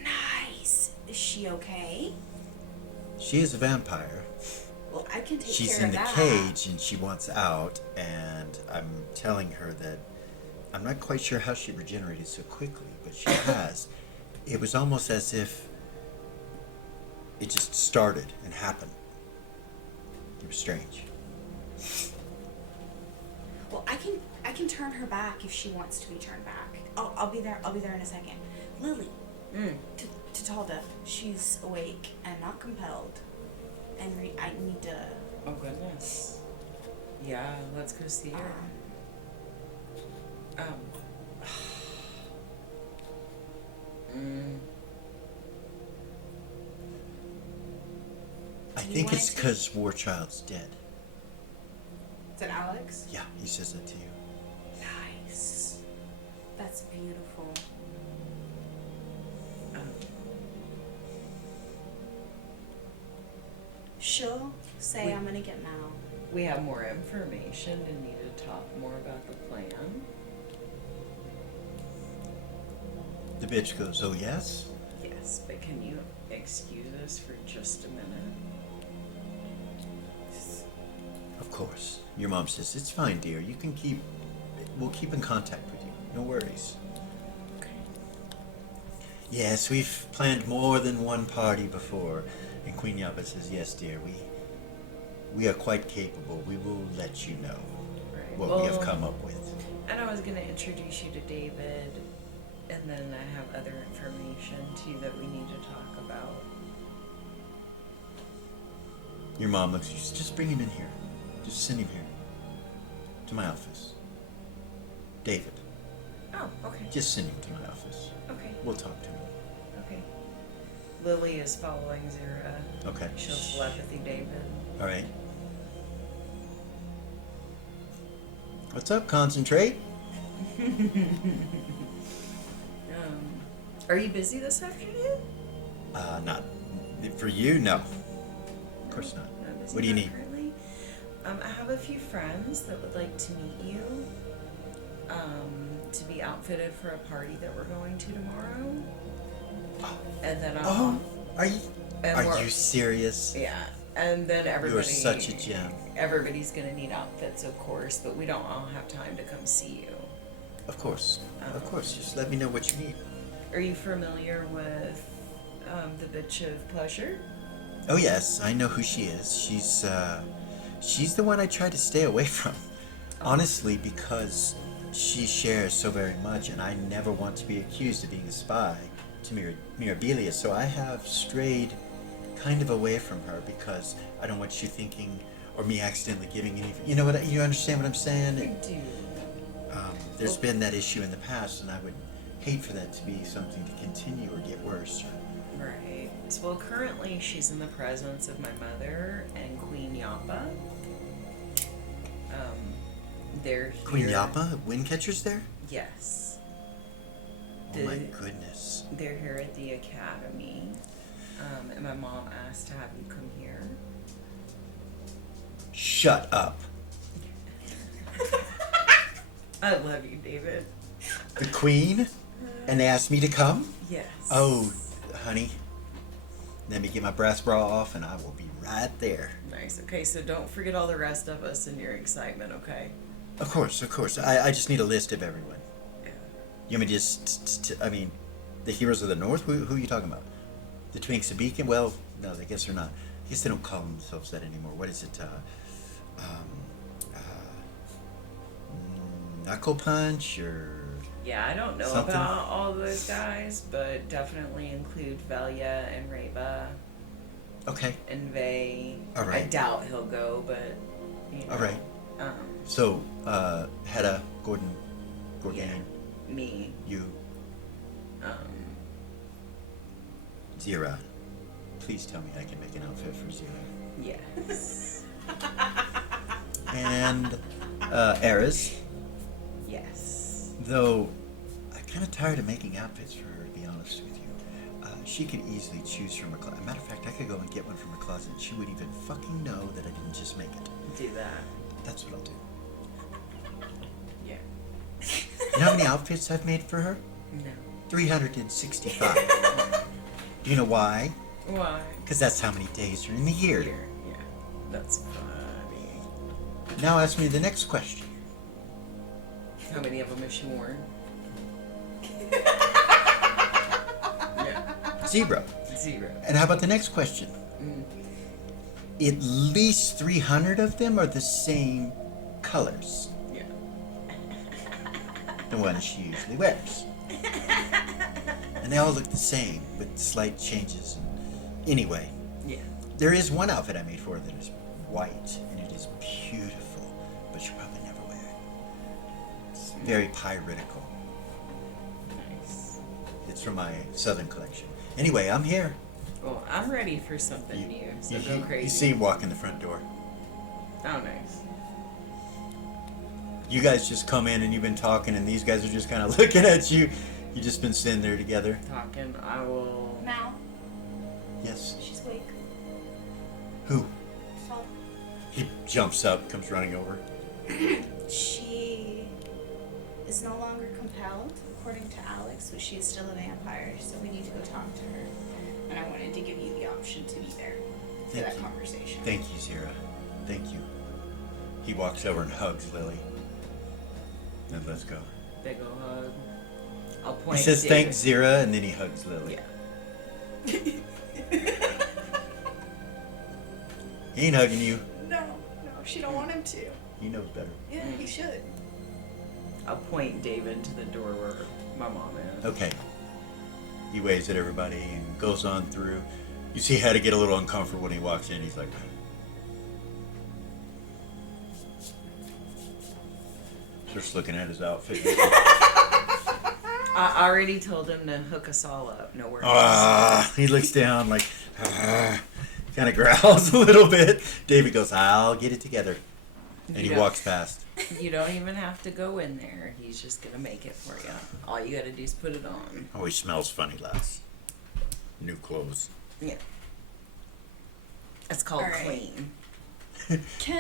Nice. Is she okay? She is a vampire. Well, I can take She's care in of the that. cage and she wants out, and I'm telling her that I'm not quite sure how she regenerated so quickly, but she has. It was almost as if it just started and happened. It was strange. Well, I can turn her back if she wants to be turned back. I'll be there. I'll be there in a second. Lily, Tatalda, she's awake and not compelled, and I need to. Oh goodness. Yeah, let's go see her. I Do you think wanna it's take- because Warchild's dead. Is it Alex? Yeah, he says that to you. Nice. That's beautiful. She'll say I'm gonna get Mal. We have more information and need to talk more about the plan. The bitch goes, oh yes? Yes, but can you excuse us for just a minute? Of course. Your mom says, it's fine, dear. We'll keep in contact with you. No worries. Okay. Yes, we've planned more than one party before. And Queen Yaba says, yes, dear, we are quite capable. We will let you know Right. what we have come up with. And I was going to introduce you to David, and then I have other information too that we need to talk about. Your mom looks, she says, just bring him in here. Just send him here. To my office. David, Oh, okay. just send him to my office. Okay. We'll talk to him. Okay. Lily is following Zira. Okay. She'll telepathy David. All right. What's up? Concentrate. Are you busy this afternoon? Not for you. No. Of course not. Not busy What do you not need? currently. I have a few friends that would like to meet you. To be outfitted for a party that we're going to tomorrow. And then Oh, are you? And Are we're- you serious? Yeah, and then everybody. You're such a gem. Everybody's gonna need outfits, of course, but we don't all have time to come see you. Of course. Of course. Just let me know what you need. Are you familiar with the Bitch of Pleasure? Oh yes, I know who she is. She's the one I try to stay away from. Honestly, because she shares so very much, and I never want to be accused of being a spy to Mirabilia. So I have strayed kind of away from her because I don't want you thinking or me accidentally giving any. You know what? You understand what I'm saying? I do. There's been that issue in the past, and I would hate for that to be something to continue or get worse. Right. So, well, currently she's in the presence of my mother and Queen Yapa. They're here. Queen Yapa, Windcatcher's there? Yes. Oh my The- goodness. They're here at the academy. And my mom asked to have you come here. Shut up. I love you, David. The Queen? And they asked me to come? Yes. Oh, honey. Let me get my brass bra off and I will be right there. Nice. Okay, so don't forget all the rest of us and your excitement, okay? Of course, of course. I just need a list of everyone. Yeah. You mean just, I mean, the Heroes of the North? Who are you talking about? The Twinks of Beacon? Well, no, I guess they're not. I guess they don't call themselves that anymore. What is it? Knuckle Punch or... Yeah, I don't know Something. about all those guys, but definitely include Velia and Reba Okay, and Vay. All right. I doubt he'll go, but you know. all right. Um, So, Hedda, Gorgon, yeah, me. you, Um, Zira, please tell me I can make an outfit for Zira. Yes. And Eris, Yes. though I'm kind of tired of making outfits for her, to be honest with you. She could easily choose from her closet. Matter of fact, I could go and get one from her closet and she wouldn't even fucking know that I didn't just make it. Do that. That's what I'll do. Yeah. You know how many outfits I've made for her? No. 365. Do you know why? Why? Because that's how many days are in the year. Here. Yeah. That's funny. Now ask me the next question. How many of them has she worn? Yeah. 0. 0. And how about the next question? At least 300 of them are the same colors. Yeah. The ones she usually wears. And they all look the same with slight changes. Anyway, Yeah. there is one outfit I made for her that is white and it is beautiful, but she'll probably never wear it. It's very piratical. Nice. It's from my Southern collection. Anyway, I'm here. Well, I'm ready for something new, so go crazy. You see him walk in the front door. Oh, nice. You guys just come in and you've been talking and these guys are just kind of looking at you. You just been sitting there together. Talking, I will. Mal, Yes. she's awake. Who? So He jumps up, comes running over. she is no longer compelled, according to Alex, but she is still a vampire, so we need to go talk to her. And I wanted to give you the option to be there for Thank that you. conversation. Thank you, Zira. Thank you. He walks over and hugs Lily. And let's go. Big ol' hug. I'll point. He says to- thanks, Zira, and then he hugs Lily. Yeah. He ain't hugging you. No, she don't want him to. He knows better. Yeah, he should. I'll point David to the door where my mom is. Okay. He waves at everybody and goes on through. You see how to get a little uncomfortable when he walks in. He's like, just looking at his outfit. I already told him to hook us all up. No worries. He looks down like, kind of growls a little bit. David goes, I'll get it together. And he Yeah. walks past. You don't even have to go in there. He's just gonna make it for you. All you gotta do is put it on. Oh, he smells funny, lass. New clothes. Yeah. It's called All right. clean.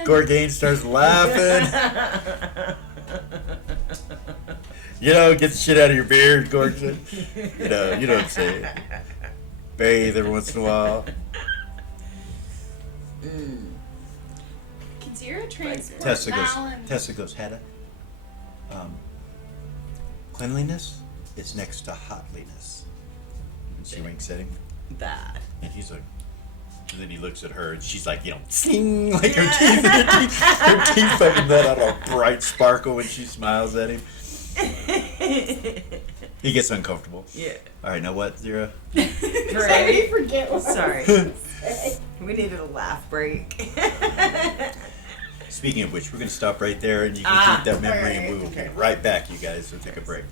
Gorgain starts laughing. Get the shit out of your beard, Gorgon. You know what I'm saying. Bathe every once in a while. Can Zira transport Tessa Mal and... goes, Hedda. Cleanliness is next to hotliness. And she winks at him. That. And he's like, and then he looks at her and she's like, sing, like her teeth fucking let out a bright sparkle when she smiles at him. He gets uncomfortable. Yeah. All right, now what, Zira? Right. forget what Sorry. We needed a laugh break. Speaking of which, we're going to stop right there and you can keep that memory and we will okay. be right back, you guys. So take a break.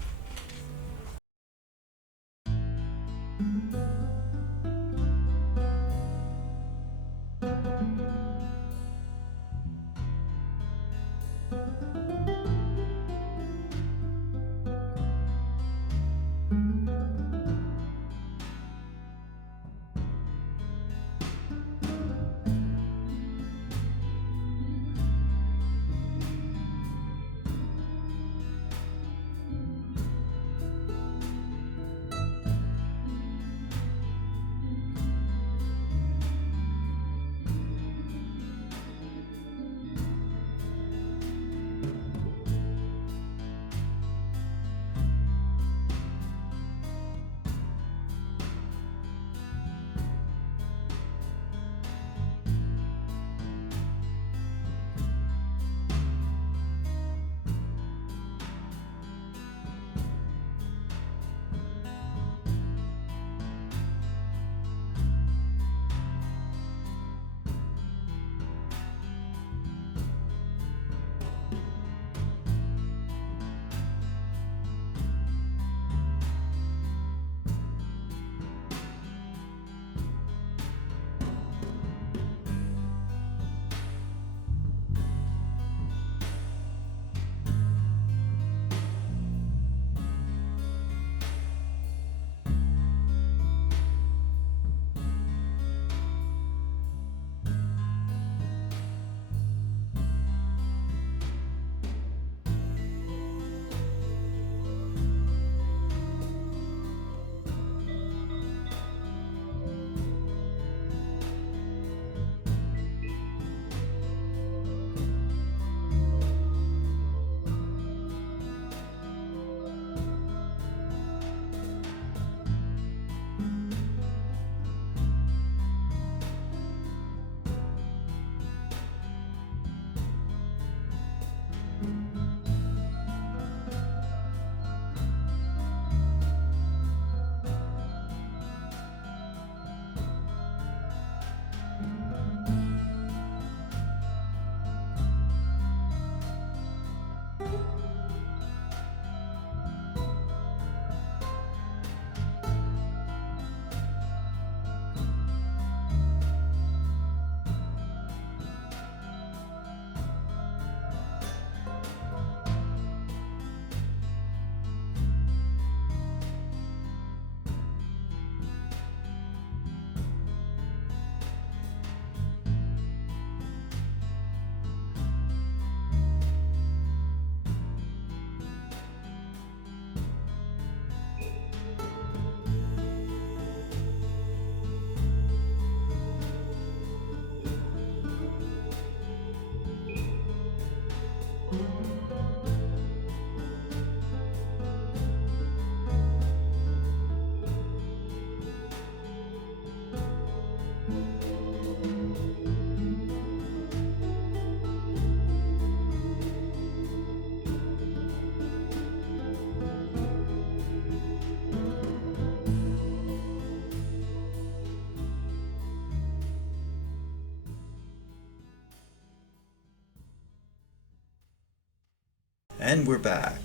And we're back.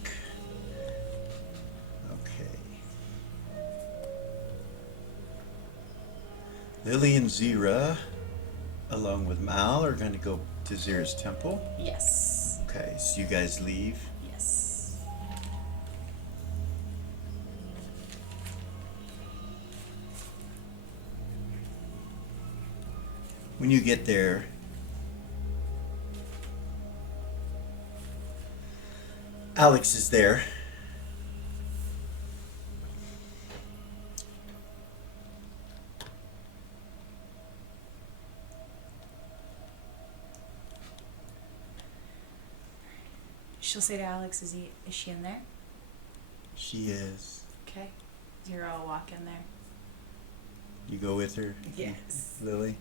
Okay. Lily and Zira, along with Mal, are going to go to Zira's temple. Yes. Okay, so you guys leave. Yes. When you get there, Alex is there. She'll say to Alex, is she in there? She is. Okay. Zero will walk in there. You go with her? Yes. Lily?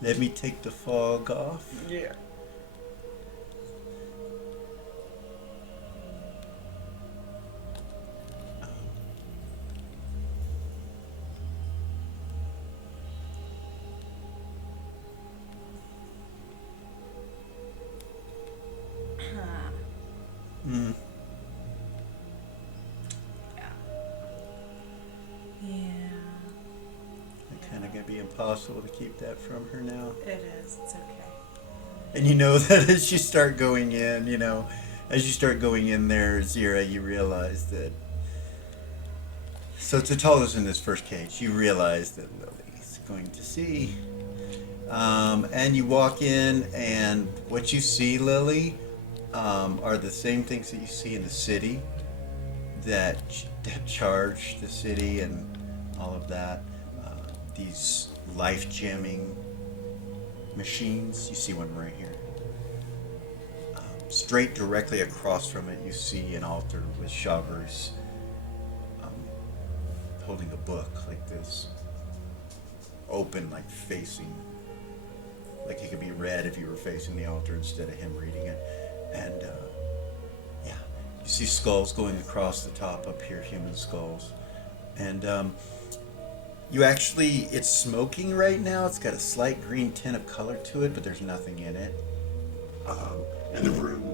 Let me take the fog off. Yeah. Mm. Yeah. It's kind of going to be impossible to keep that from her now. It is. It's okay. And you know that as you start going in, as you start going in there, Zira, you realize that. So Tatala's in this first cage. You realize that Lily's going to see. And you walk in, and what you see, Lily, are the same things that you see in the city that charge the city and all of that. These life jamming machines. You see one right here. Straight directly across from it, you see an altar with Shavers holding a book like this, open, like facing, like it could be read if you were facing the altar instead of him reading it. And yeah, you see skulls going across the top up here, human skulls. And you actually, it's smoking right now. It's got a slight green tint of color to it, but there's nothing in it. In the room.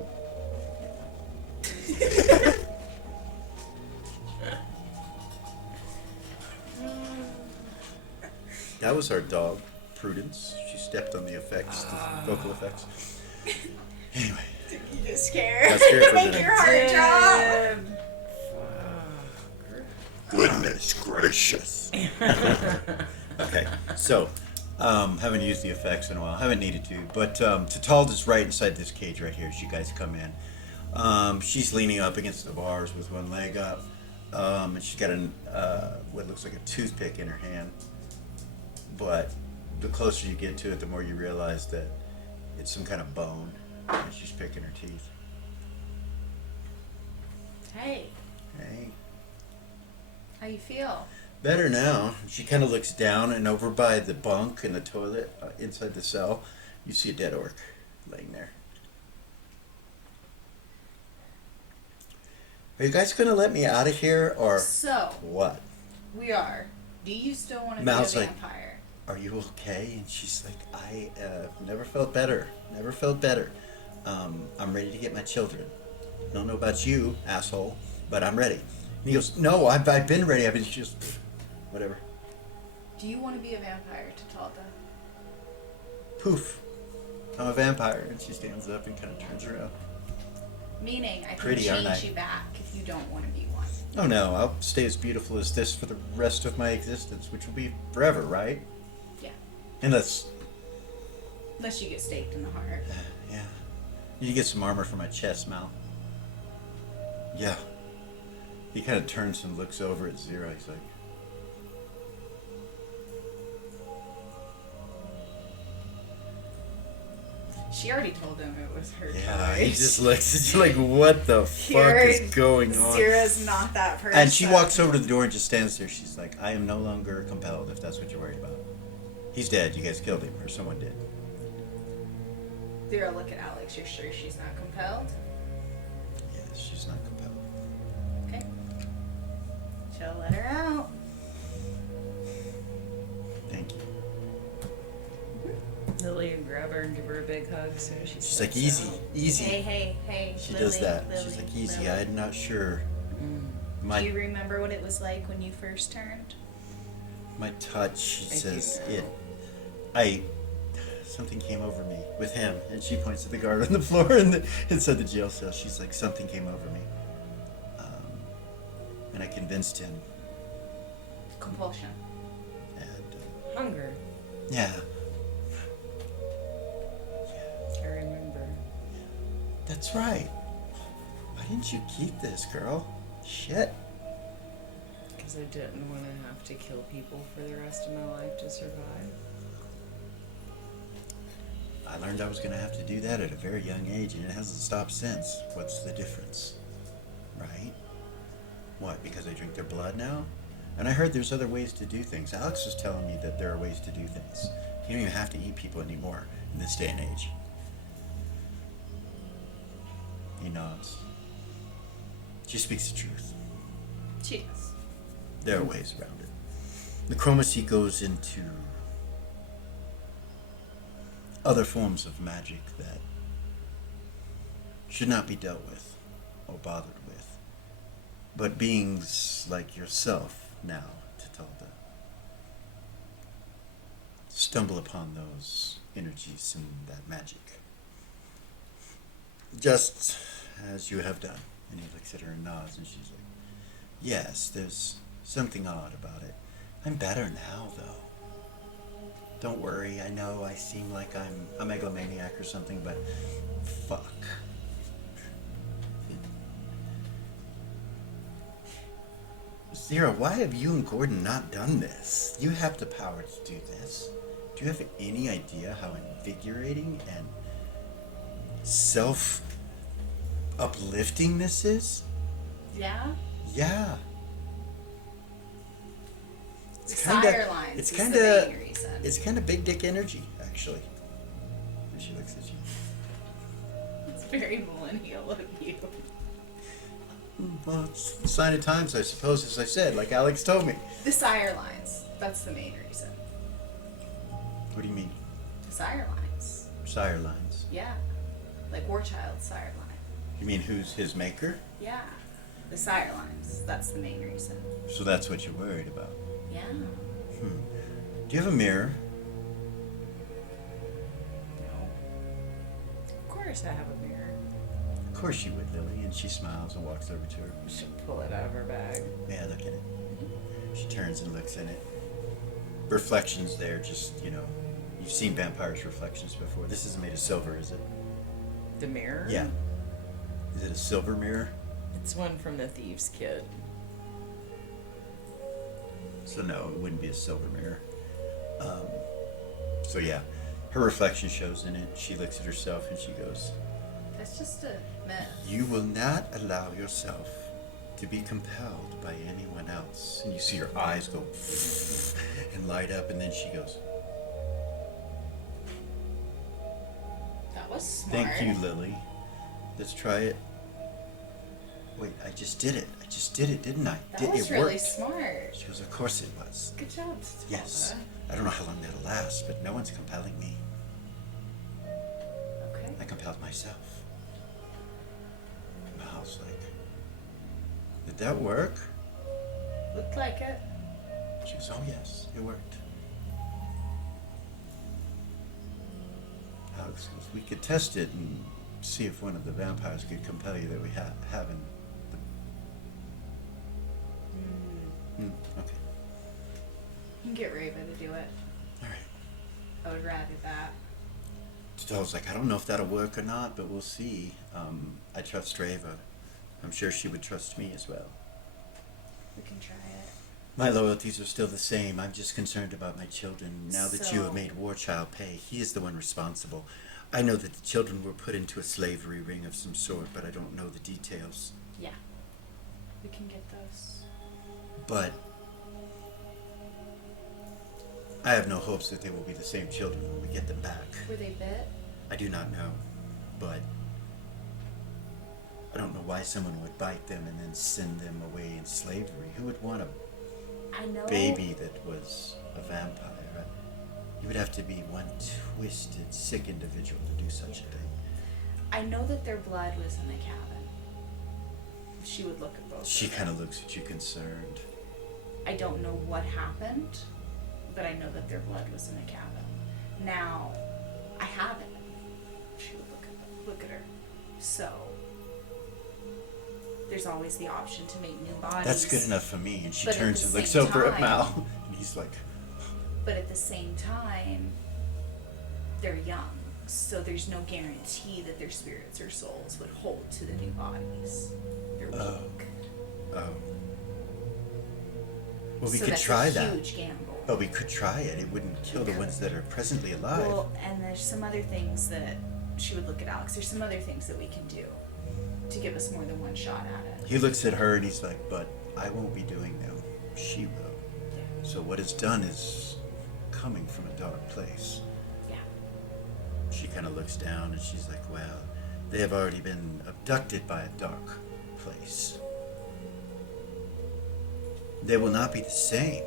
That was our dog, Prudence. She stepped on the effects, the vocal effects. Anyway. You just scared. Got scared for a Make minute. your heart drop. Goodness gracious. Okay, so, haven't used the effects in a while. Haven't needed to. But Tatalda's right inside this cage right here as you guys come in. She's leaning up against the bars with one leg up. And she's got what looks like a toothpick in her hand. But the closer you get to it, the more you realize that it's some kind of bone. And she's picking her teeth. Hey, Hey. how you feel? Better now. She kind of looks down, and over by the bunk in the toilet inside the cell, you see a dead orc laying there. Are you guys gonna let me out of here or So, what? we are. Do you still want to Mal's be a like- vampire? Are you okay? And she's like, I never felt better. Never felt better. I'm ready to get my children. Don't know about you, asshole, but I'm ready. And he goes, no, I've been ready. I've been just, whatever. Do you want to be a vampire, Tatalda? Poof. I'm a vampire. And she stands up and kind of turns around. Meaning, I can Pretty, aren't change I? you back if you don't want to be one. Oh no, I'll stay as beautiful as this for the rest of my existence, which will be forever, right? Yeah. Unless, Unless you get staked in the heart. yeah. You need to get some armor for my chest, Mal. Yeah. He kind of turns and looks over at Zira. He's like, She already told him it was her yeah. choice. He just looks at you like, what the fuck is going on? Zira's not that person. And she walks over to the door and just stands there. She's like, I am no longer compelled, if that's what you're worried about. He's dead. You guys killed him, or someone did. Zira, look at Alex. You're sure she's not compelled? Yes, she's not compelled. Okay. She'll let her out. Thank you. Lily would grab her and give her a big hug so she She's like, steps easy, out. easy. Hey. She Lily, does that. Lily, She's like, easy. Lily. I'm not sure. Mm. My Do you remember what it was like when you first turned? my touch, she I do says, know. something came over me with him. And she points to the guard on the floor inside the jail cell. She's like, something came over me. And I convinced him. Compulsion. And, Hunger. yeah. I remember. That's right. Why didn't you keep this, girl? Shit. Because I didn't want to have to kill people for the rest of my life to survive. I learned I was going to have to do that at a very young age, and it hasn't stopped since. What's the difference? Right? What, because I drink their blood now? And I heard there's other ways to do things. Alex was telling me that there are ways to do things. You don't even have to eat people anymore in this day and age. He nods. She speaks the truth. She does. There are ways around it. Necromancy goes into other forms of magic that should not be dealt with or bothered with. But beings like yourself now, Tatalda, stumble upon those energies and that magic. Just as you have done. And he looks at her and nods, and she's like, yes, there's something odd about it. I'm better now, though. Don't worry, I know I seem like I'm a megalomaniac or something, but fuck. Zira, why have you and Gordon not done this? You have the power to do this. Do you have any idea how invigorating and uplifting this is? Yeah? Yeah. The sire lines It's is kind the of main reason. it's kind of big dick energy, actually. And she looks at you. It's very millennial of you. Well, it's a sign of times, I suppose, as I said, like Alex told me. The sire lines. That's the main reason. What do you mean? The sire lines. Sire lines. Yeah. Like Warchild's sire line. You mean who's his maker? Yeah. The sire lines. That's the main reason. So that's what you're worried about. Yeah. Do you have a mirror? No. Of course I have a mirror. Of course you would, Lily. And she smiles and walks over to her. She'll pull it out of her bag. Yeah, look at it. She turns and looks in it. Reflections there, just, you've seen vampires' reflections before. This isn't made of silver, is it? The mirror? Yeah. Is it a silver mirror? It's one from the Thieves' Kit. So no, it wouldn't be a silver mirror. So yeah, her reflection shows in it. She looks at herself and she goes, That's just a myth. you will not allow yourself to be compelled by anyone else. And you see her eyes go and light up, and then she goes, That was smart. thank you, Lily. Let's try it wait, I just did it. I just did it, didn't I? That was it really worked. smart. She goes, of course it was. Good job, Citalda. Yes. I don't know how long that'll last, but no one's compelling me. Okay. I compelled myself. Mal's like, did that work? Looked like it. She goes, oh yes, it worked. Alex goes, we could test it and see if one of the vampires could compel you that we haven't. Okay. You can get Raven to do it. All right. I would rather that. I was like, I don't know if that'll work or not, but we'll see. I trust Rava. I'm sure she would trust me as well. We can try it. My loyalties are still the same. I'm just concerned about my children. Now that you So- have made Warchild pay, he is the one responsible. I know that the children were put into a slavery ring of some sort, but I don't know the details. Yeah. We can get those. But I have no hopes that they will be the same children when we get them back. Were they bit? I do not know, but I don't know why someone would bite them and then send them away in slavery. Who would want a I know. baby that was a vampire? You would have to be one twisted, sick individual to do such a thing. I know that their blood was in the cabin. She would look at both. She of them. kind of looks at you concerned. I don't know what happened, but I know that their blood was in the cabin. Now, I have it. She would look at her. So, there's always the option to make new bodies. That's good enough for me. And she But at turns the and looks same over at time- Mal, and he's like, But at the same time, they're young. So there's no guarantee that their spirits or souls would hold to the new bodies. They're weak. Oh. oh. Well, we So could that's try a that. huge gamble. But we could try it. It wouldn't kill the ones that are presently alive. Well, and there's some other things that she would look at Alex. There's some other things that we can do to give us more than one shot at it. He looks at her and he's like, but I won't be doing them. She will. Yeah. So what is done is coming from a dark place. Yeah. She kind of looks down and she's like, well, they have already been abducted by a dark place. They will not be the same.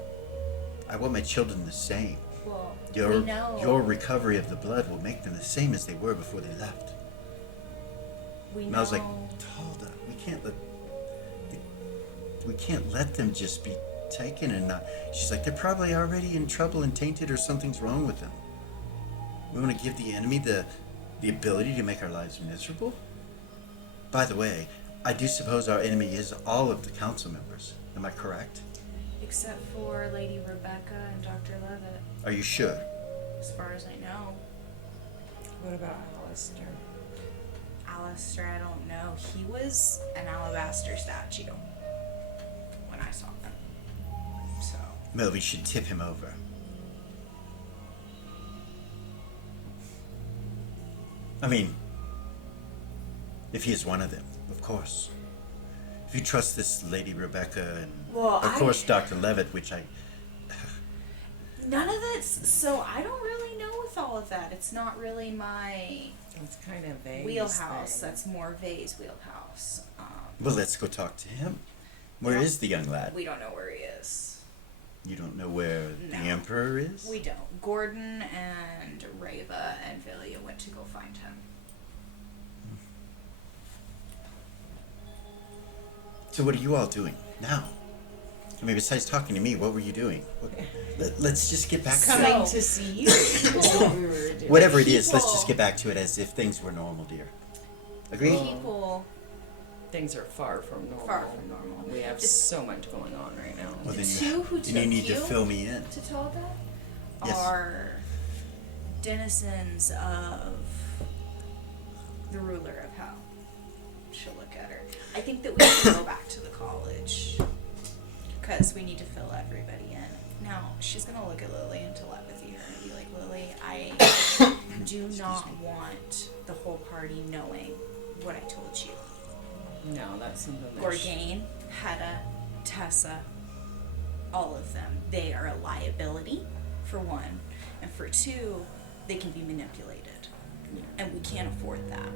I want my children the same. Well, Your we know. your recovery of the blood will make them the same as they were before they left. we And I was like, know- Talda, we can't let them just be taken and not. She's like, they're probably already in trouble and tainted, or something's wrong with them. We want to give the enemy the ability to make our lives miserable. By the way, I do suppose our enemy is all of the council members. Am I correct? Except for Lady Rebecca and Dr. Levitt, Are you sure? as far as I know. What about Alistair? Alistair, I don't know. He was an alabaster statue when I saw him. So, Well, we should tip him over. I mean, if he is one of them, of course. If you trust this Lady Rebecca and, Well, of course, Dr. Levitt, which I... none of that's. So, I don't really know with all of that. It's not really my That's kind of vague. wheelhouse. That's more Vay's wheelhouse. Well, let's go talk to him. Where is the young lad? We don't know where he is. You don't know where No. the Emperor is? We don't. Gordon and Rava and Villia went to go find him. So what are you all doing now? I mean, besides talking to me, what were you doing? Let's just get back to it. Coming So- to see you. is what we were doing. Whatever it is, let's People- just get back to it as if things were normal, dear. Agreed? People Things are far from normal. far from normal. We have It's- so much going on right now. Well, The then two who then you took need to you fill me in. to Talda Yes. are denizens of the ruler of hell. She'll look at her. I think that we need to go back to the college because we need to fill everybody in. Now, she's going to look at Lily and telepathy her and be like, Lily, I do not want the whole party knowing what I told you. No, that's something that Gorgain, Hedda, Tessa, all of them. They are a liability, for one. And for two, they can be manipulated. And we can't afford that.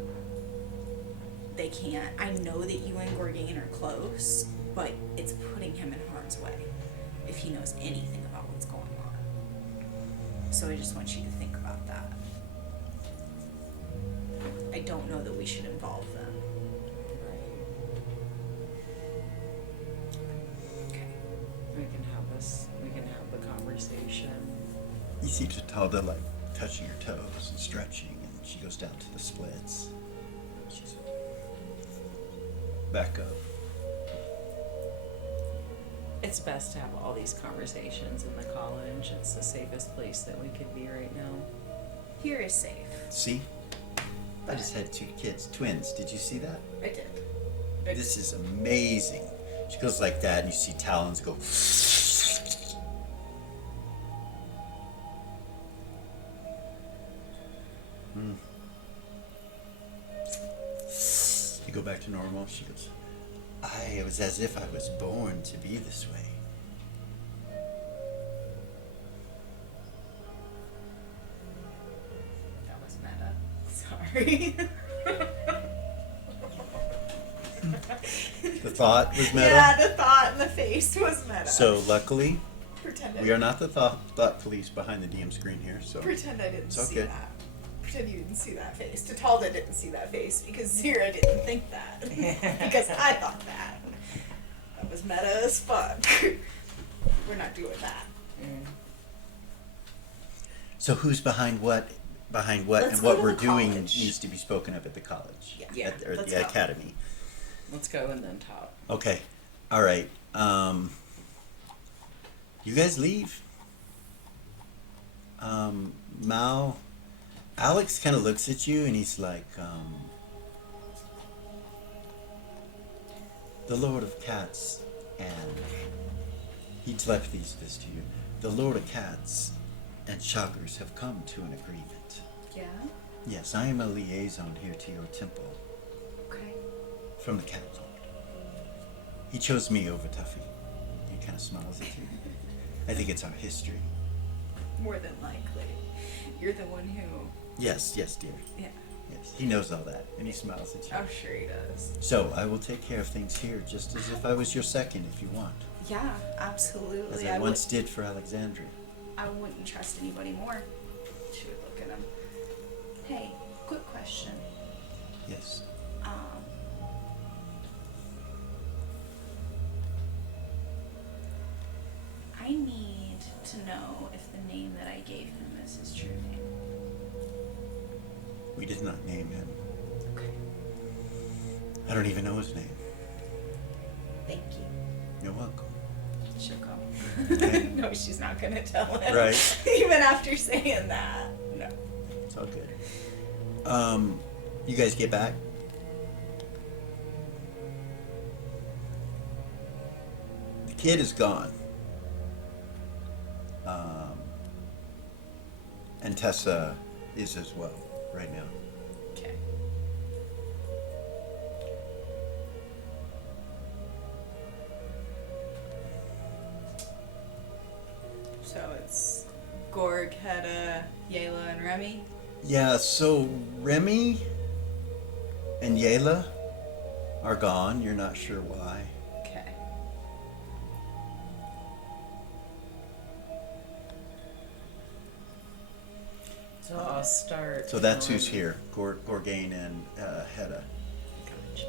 they can't. I know that you and Gorgain are close, but it's putting him in harm's way if he knows anything about what's going on. So I just want you to think about that. I don't know that we should involve them. Okay. We can have this. We can have the conversation. You see Tatalda like touching her toes and stretching, and she goes down to the splits. She's back up. It's best to have all these conversations in the college. It's the safest place that we could be right now. Here is safe. See? I just had 2 kids, twins. Did you see that? I did. This is amazing. She goes like that, and you see talons go. You go back to normal. She goes, it was as if I was born to be this way. That was meta. Sorry. The thought was meta. Yeah, the thought and the face was meta. So luckily, pretend we are not the thought police behind the DM screen here. So Pretend I didn't It's see okay. that. Pretend you didn't see that face. Tatalda didn't see that face because Zira didn't think that. Because I thought that. That was meta as fuck. We're not doing that. So who's behind what? Behind what? Let's and go what to we're the doing college. needs to be spoken of at the college. Yeah. Or Let's the go. academy. Let's go and then talk. Okay. All right. You guys leave. Mal, Alex kind of looks at you and he's like, the Lord of Cats, and he telepathes this to you. The Lord of Cats and Shoggers have come to an agreement. Yeah? Yes, I am a liaison here to your temple Okay. from the Cat Lord. He chose me over Tuffy. He kind of smiles at you. I think it's our history. More than likely. You're the one who... Yes, dear. Yeah. Yes, he knows all that, and he smiles at you. Oh, sure he does. So, I will take care of things here, just as if I was your second, if you want. Yeah, As absolutely. I once did for Alexandria. I wouldn't trust anybody more. She would look at him. Hey, quick question. Yes. I need to know if the name that I gave him is his true name. We did not name him. Okay. I don't even know his name. Thank you. You're welcome. She'll go. Okay. No, she's not gonna tell him. Right. Even after saying that. No. It's all good. You guys get back? The kid is gone. And Tessa is as well, right now. Okay. So it's Gorg, Hedda, Yayla, and Remy? Yeah, so Remy and Yayla are gone. You're not sure why. Okay. So I'll start. So that's on- who's here. Gorgain and Hedda. Gotcha.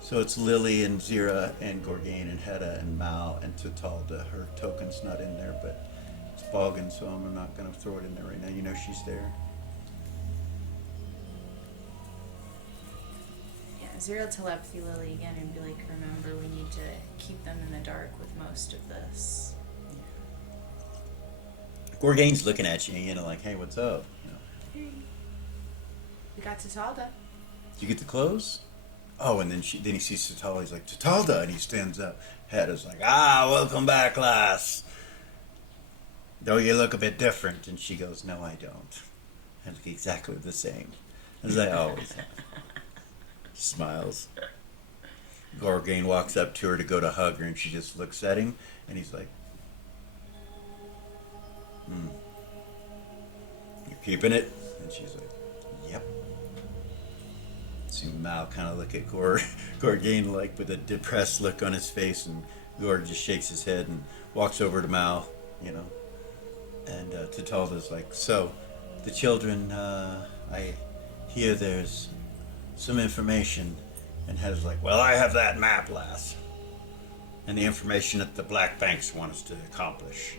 So it's Lily and Zira and Gorgain and Hedda and Mal and Tatalda. Her token's not in there, but it's fogging, so I'm not going to throw it in there right now. You know she's there. Yeah, Zero telepathy Lily again and be like, remember, we need to keep them in the dark with most of this. Gorgain's looking at you, like, hey, what's up? We got Tatalda. Did you get the clothes? Oh, and then he sees Tatalda. He's like, Tatalda, and he stands up. Hedda's like, welcome back, lass. Though you look a bit different. And she goes, no, I don't. I look exactly the same, as I always have. Smiles. Gorgain walks up to her to go to hug her, and she just looks at him, and he's like, your Keeping it? And she's like, yep. See Mal kind of look at Gorgain like with a depressed look on his face, and Gorg just shakes his head and walks over to Mal, you know. And Tatalda's like, so, the children, I hear there's some information. And Hedda's like, well, I have that map, lass. And the information that the Black Banks want us to accomplish.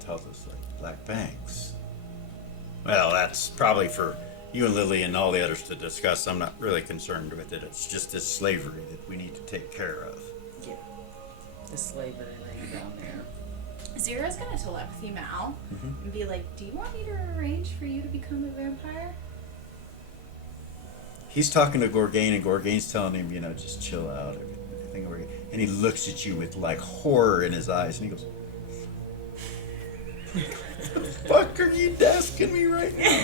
Tatalda's like, Black Banks? Well, that's probably for you and Lily and all the others to discuss. I'm not really concerned with it. It's just this slavery that we need to take care of. Yeah. The slavery ring down there. Zira's gonna telepathy Mal and be like, do you want me to arrange for you to become a vampire? He's talking to Gorgain, and Gorgain's telling him, you know, just chill out. Everything. And he looks at you with, like, horror in his eyes, and he goes, what the fuck are you asking me right now?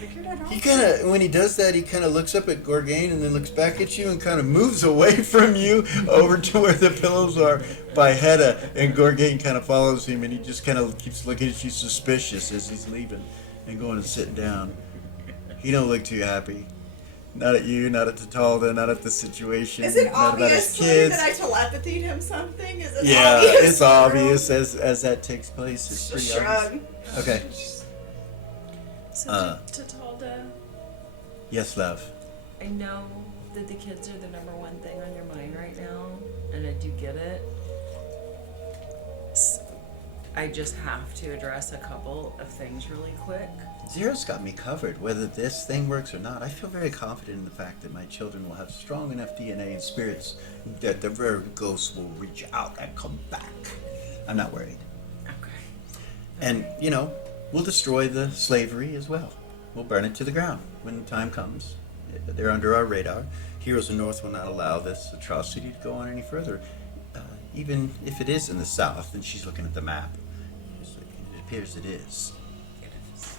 Figured it out. He kind of, when he does that, he kind of looks up at Gorgain and then looks back at you and kind of moves away from you over to where the pillows are by Hedda, and Gorgain kind of follows him, and he just kind of keeps looking at you suspicious as he's leaving and going and sitting down. He don't look too happy. Not at you, not at Tatalda, not at the situation. Is it not about his obvious to me kids. that I telepathied him something? Is it Yeah, obvious? it's obvious as that takes place. It's pretty Shrug. obvious. Okay. So Tatalda, Yes, love. I know that the kids are the number one thing on your mind right now, and I do get it. I just have to address a couple of things really quick. Zero's got me covered. Whether this thing works or not, I feel very confident in the fact that my children will have strong enough DNA and spirits that the very ghosts will reach out and come back. I'm not worried. Okay. And, you know, we'll destroy the slavery as well. We'll burn it to the ground when the time comes. They're under our radar. Heroes of the North will not allow this atrocity to go on any further. Even if it is in the south, and she's looking at the map. It appears it is. It is.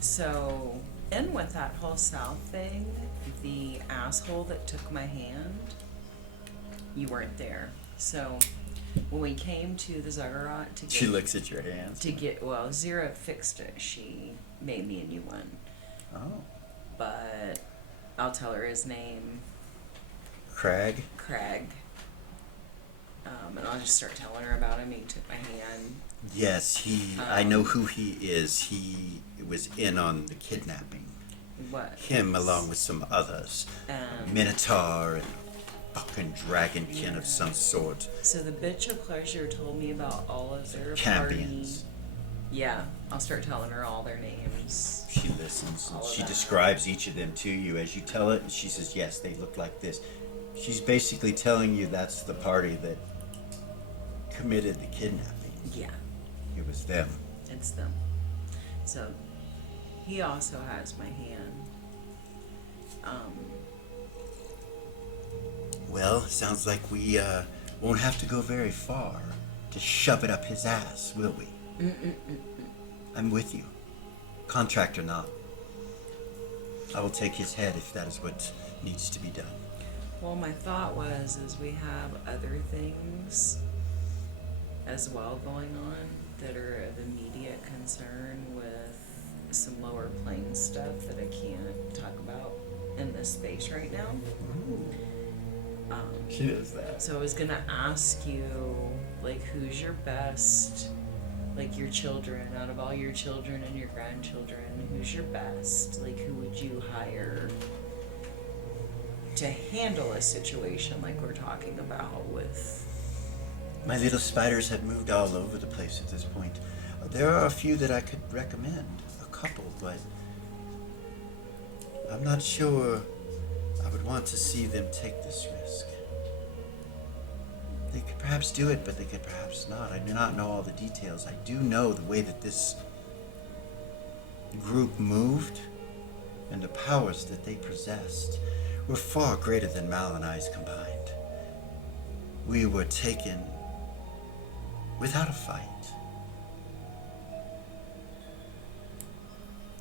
So, in with that whole south thing, the asshole that took my hand, you weren't there. So, when we came to the Zagharat to get... She looks at your hands. Well, Zira fixed it. She made me a new one. Oh. But I'll tell her his name. Crag. And I'll just start telling her about him. He took my hand. Yes, I know who he is. He was in on the kidnapping. What? Him along with some others. Minotaur and fucking dragonkin of some sort. So the bitch of pleasure told me about all of their Champions. party. Yeah, I'll start telling her all their names. She listens and All of she that. describes each of them to you as you tell it, and she says, yes, they look like this. She's basically telling you that's the party that committed the kidnapping. Yeah, It was them. it's them. So he also has my hand. Well, sounds like we won't have to go very far to shove it up his ass, will we? I'm with you. Contract or not. I will take his head if that is what needs to be done. Well, my thought was, is we have other things as well going on that are of immediate concern with some lower plane stuff that I can't talk about in this space right now. She does that. So I was gonna ask you, like, who's your best, like, your children, out of all your children and your grandchildren, who's your best? Like, who would you hire to handle a situation like we're talking about with... My little spiders have moved all over the place at this point. There are a few that I could recommend, a couple, but I'm not sure I would want to see them take this risk. They could perhaps do it, but they could perhaps not. I do not know all the details. I do know the way that this group moved and the powers that they possessed were far greater than Mal and I's combined. We were taken without a fight.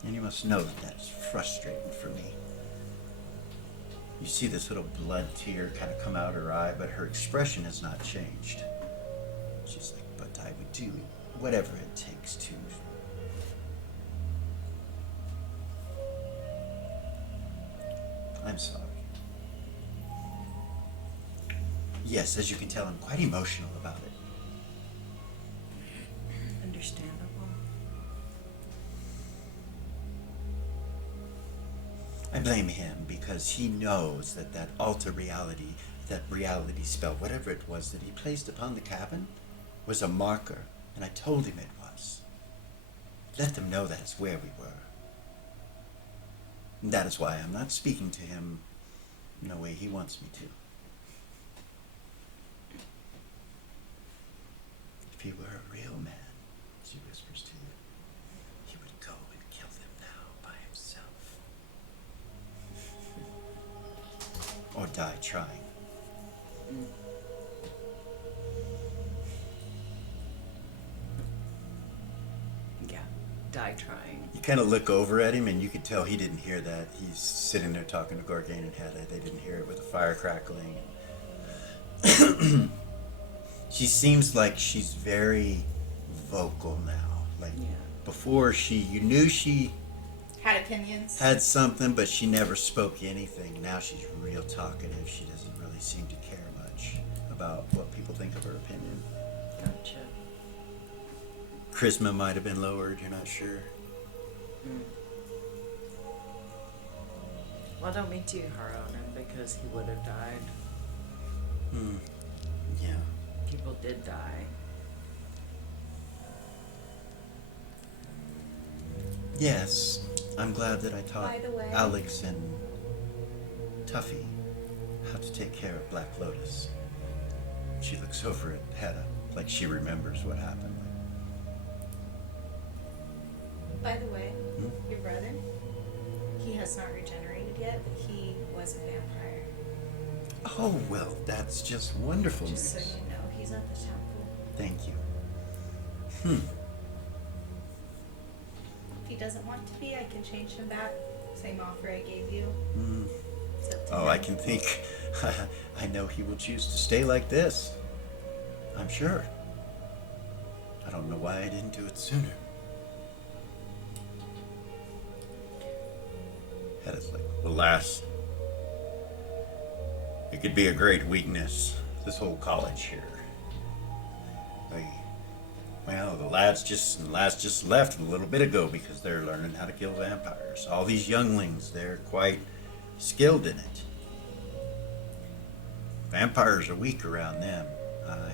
And you must know that is frustrating for me. You see this little blood tear kind of come out her eye, but her expression has not changed. She's like, I would do whatever it takes to. I'm sorry. Yes, as you can tell, I'm quite emotional about it. Understandable. I blame him because he knows that that alter reality, that reality spell, whatever it was that he placed upon the cabin, was a marker, and I told him it was. Let them know that is where we were. And that is why I'm not speaking to him in the way he wants me to. If he were a real man, she whispers to you, he would go and kill them now by himself. Or die trying. Yeah, die trying. You kind of look over at him, and you could tell he didn't hear that. He's sitting there talking to Gorgain and Hedda. They didn't hear it with the fire crackling. She seems like she's very vocal now. Like Yeah. before, you knew she Had opinions. had something, but she never spoke anything. Now she's real talkative. She doesn't really seem to care much about what people think of her opinion. Gotcha. Charisma might have been lowered. You're not sure. Well, don't be too hard on him because he would have died. Yeah. People did die. Yes, I'm glad that I taught By the way- Alex and Tuffy how to take care of Black Lotus. She looks over at Hedda like she remembers what happened. By the way, Hmm? your brother, he has not regenerated yet, but he was a vampire. Oh, well, that's just wonderful Just so news. you know, he's at the temple. Thank you. If he doesn't want to be, I can change him back. Same offer I gave you. It's up to Oh, him. I can think. I know he will choose to stay like this. I'm sure. I don't know why I didn't do it sooner. Hedda's like, alas, it could be a great weakness, this whole college here. Well, the lads just left a little bit ago because they're learning how to kill vampires. All these younglings, they're quite skilled in it. Vampires are weak around them. I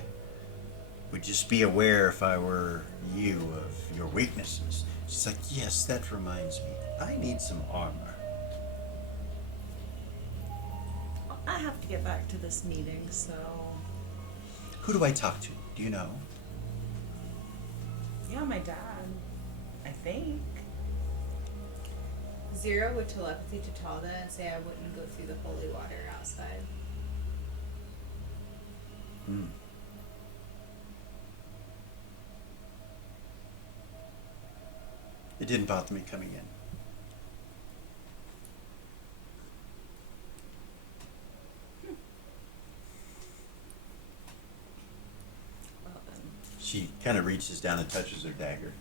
would just be aware if I were you of your weaknesses. She's like, yes, that reminds me. I need some armor. Well, I have to get back to this meeting, so Who do I talk to? Do you know? yeah, my dad. I think. Zero would telepathy to Talda and say I wouldn't go through the holy water outside. It didn't bother me coming in. Well then. She kind of reaches down and touches her dagger.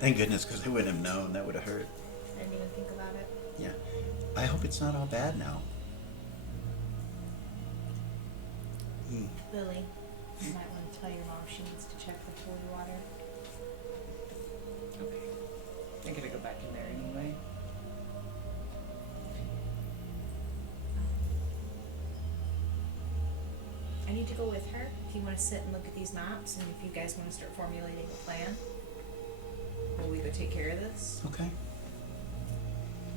Thank goodness, because I wouldn't have known. That would have hurt. I didn't even think about it. Yeah. I hope it's not all bad now. Lily, you might want to tell your mom she needs to check the holy water. Okay. I gotta go back in there anyway. I need to go with her if you want to sit and look at these maps, and if you guys want to start formulating a plan. Will we go take care of this? Okay.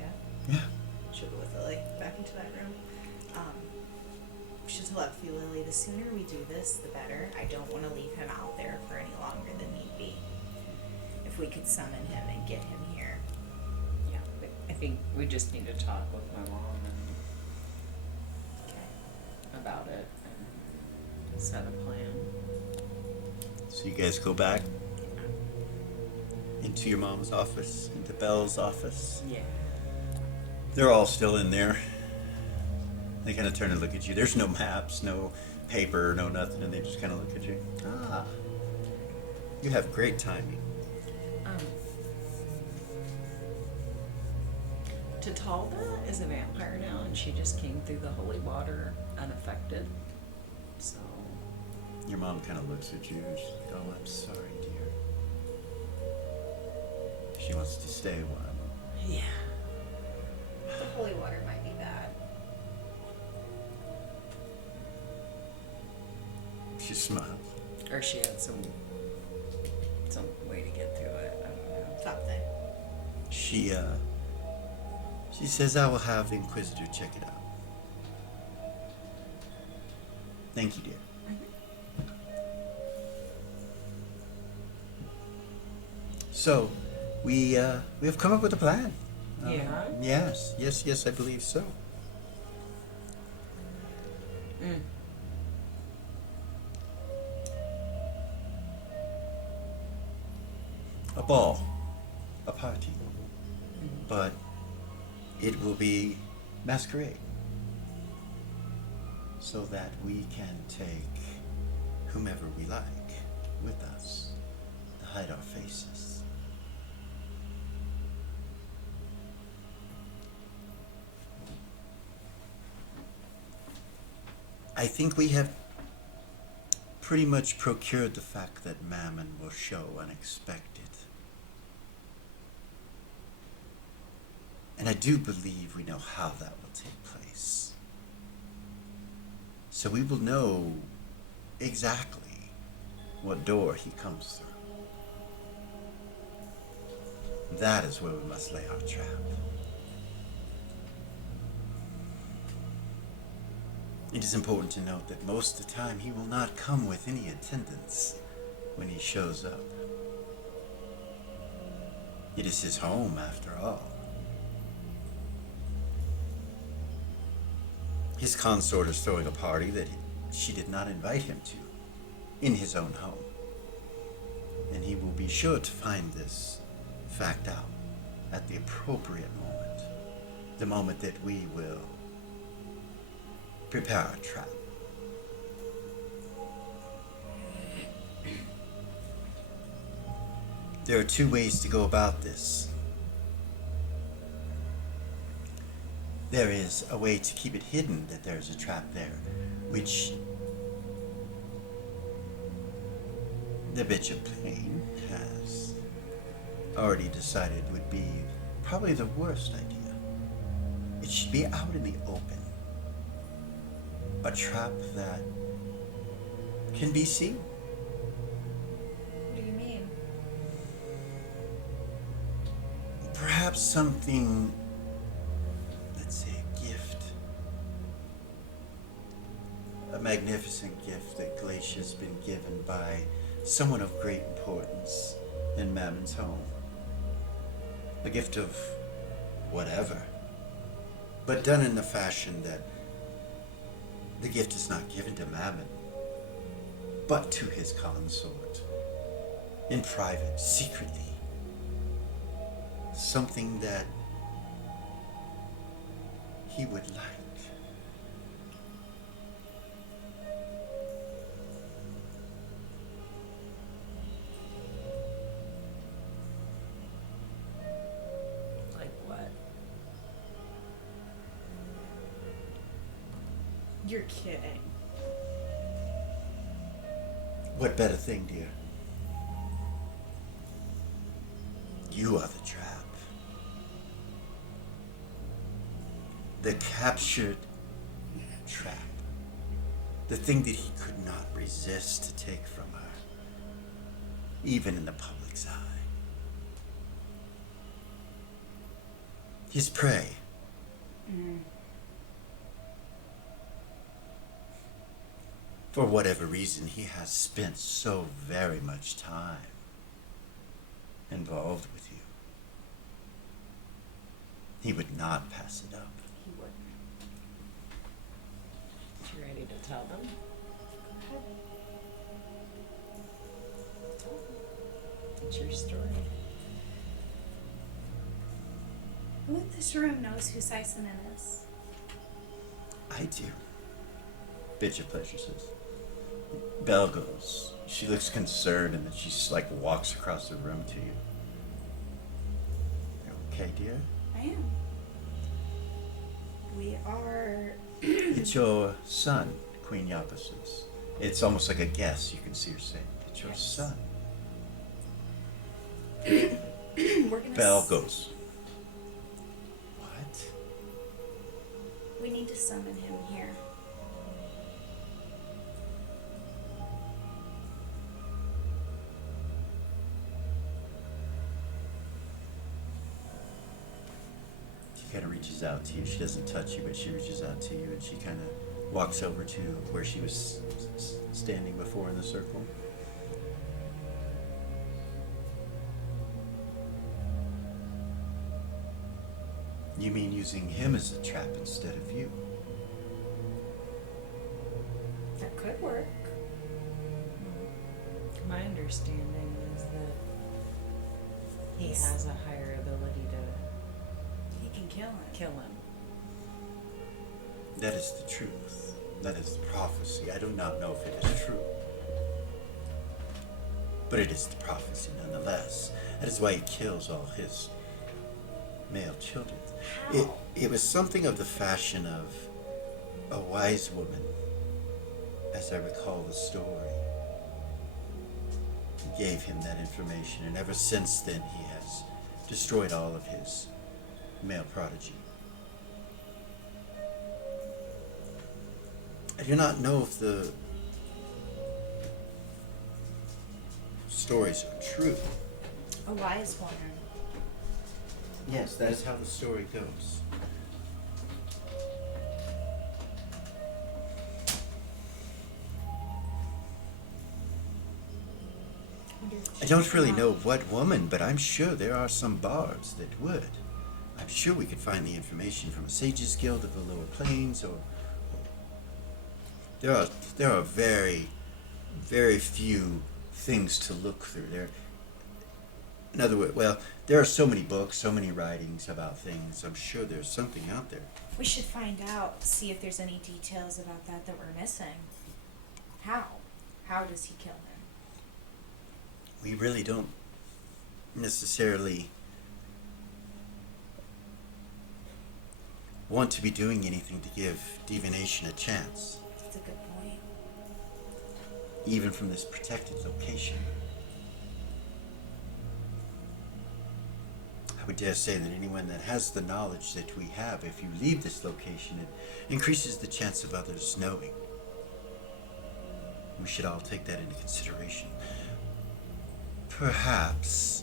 Yeah. Yeah. She'll go with Lily back into that room. She'll telepathy Lily. The sooner we do this, the better. I don't want to leave him out there for any longer than need be. If we could summon him and get him here. Yeah. But I think we just need to talk with my mom and about it and set a plan. So you guys go back into your mom's office, into Belle's office. Yeah. They're all still in there. They kind of turn and look at you. There's no maps, no paper, no nothing, and they just kind of look at you. Ah, you have great timing. Tatalda is a vampire now, and she just came through the holy water unaffected. So, Your mom kind of looks at you. She's like, "Oh, I'm sorry, dear." She wants to stay a while. yeah. The holy water might be bad. She smiles. Or she had some way to get through it. I don't know. Something. She says, "I will have the Inquisitor check it out." Thank you, dear. So, we have come up with a plan. Yeah? Yes, I believe so. Mm. A ball, a party, but it will be masquerade, so that we can take whomever we like with us to hide our faces. I think we have pretty much procured the fact that Mammon will show unexpected. And I do believe we know how that will take place. So we will know exactly what door he comes through. That is where we must lay our trap. It is important to note that most of the time he will not come with any attendants when he shows up. It is his home, after all. His consort is throwing a party that she did not invite him to, in his own home. And he will be sure to find this fact out at the appropriate moment. The moment that we will prepare our trap. There are two ways to go about this. There is a way to keep it hidden that there's a trap there, which the Bitch of Pain has already decided would be probably the worst idea. It should be out in the open. A trap that can be seen. What do you mean? Perhaps something, let's say a gift. A magnificent gift that Glacier's been given by someone of great importance in Mammon's home. A gift of whatever, but done in the fashion that the gift is not given to Mammon, but to his consort, in private, secretly. Something that he would like. Like what? You're kidding. What better thing, dear? You are the trap. The captured trap. The thing that he could not resist to take from her, even in the public's eye. His prey. For whatever reason, he has spent so very much time involved with you. He would not pass it up. He wouldn't. You ready to tell them? It's your story. Who in this room knows who Sison is? I I do. Bitch of pleasure says. Belle goes. She looks concerned and then she just like walks across the room to you. You okay, dear? I am. We are. It's your son, Queen Yapa says. It's almost like a guess, you can see her saying. It's your Yes. son. We're gonna. Belle goes. What? We need to summon him here. She kind of reaches out to you. She doesn't touch you, but she reaches out to you and she kind of walks over to where she was standing before in the circle. You mean using him as a trap instead of you? That could work. My understanding is that he He's- has a higher ability to He can kill him. kill him. That is the truth. That is the prophecy. I do not know if it is true. But it is the prophecy nonetheless. That is why he kills all his male children. How? It was something of the fashion of a wise woman, as I recall the story, gave him that information, and ever since then he has destroyed all of his male prodigy. I do not know if the stories are true. A wise woman. Yes, that is how the story goes. I don't really know what woman, but I'm sure there are some bards that would. I'm sure we could find the information from a Sages Guild of the Lower Plains, or there are very, very few things to look through. In other words, well, there are so many books, so many writings about things. I'm sure there's something out there. We should find out, see if there's any details about that we're missing. How? How does he kill him? We really don't necessarily want to be doing anything to give divination a chance, That's a good point. even from this protected location. I would dare say that anyone that has the knowledge that we have, if you leave this location, it increases the chance of others knowing. We should all take that into consideration. Perhaps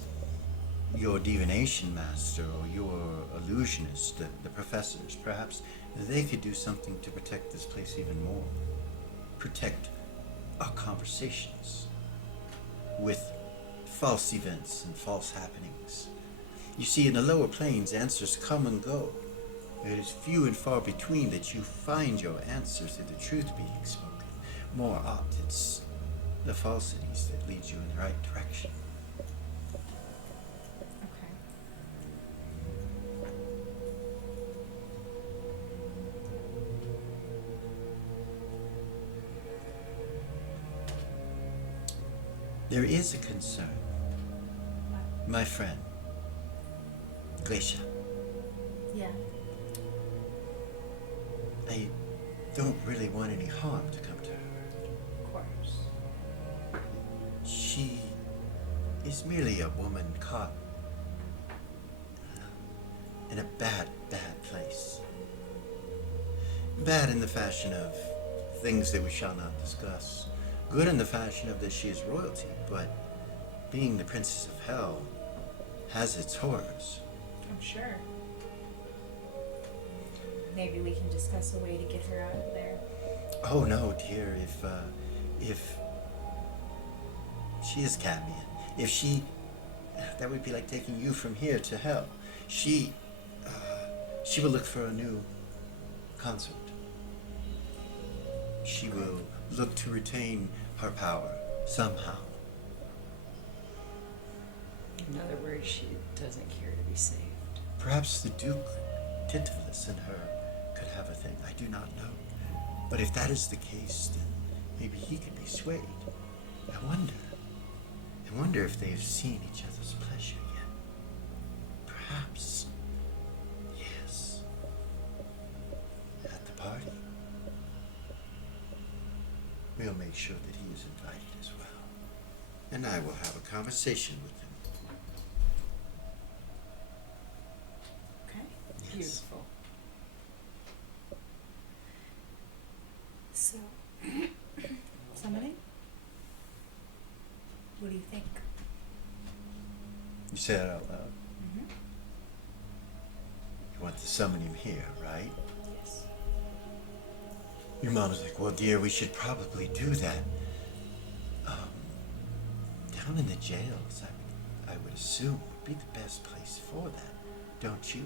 your divination master or your illusionist, the professors, perhaps they could do something to protect this place even more. Protect our conversations with false events and false happenings. You see, in the lower planes, answers come and go. It is few and far between that you find your answers and the truth being spoken. More oft, it's the falsities that lead you in the right direction. Okay. There is a concern. My friend, Glacia, Yeah. I don't really want any harm to come to her. Of course. She is merely a woman caught in a bad, bad place. Bad in the fashion of things that we shall not discuss. Good in the fashion of that she is royalty, but being the princess of hell has its horrors. I'm sure. Maybe we can discuss a way to get her out of there. Oh no, dear, if she is Cadmian, if she, that would be like taking you from here to hell. She will look for a new consort. She will look to retain her power somehow. In other words, she doesn't care to be saved. Perhaps the Duke Tintavus and her could have a thing. I do not know. But if that is the case, then maybe he could be swayed. I wonder if they have seen each other's pleasure yet. Perhaps, yes, at the party. We'll make sure that he is invited as well. And I will have a conversation with him. Okay. Yes. Beautiful. So, summoning? What do you think? You say that out loud. Mm-hmm. You want to summon him here, right? Yes. Your mom's like, well, dear, we should probably do that. Down in the jails, I would assume, would be the best place for that, don't you?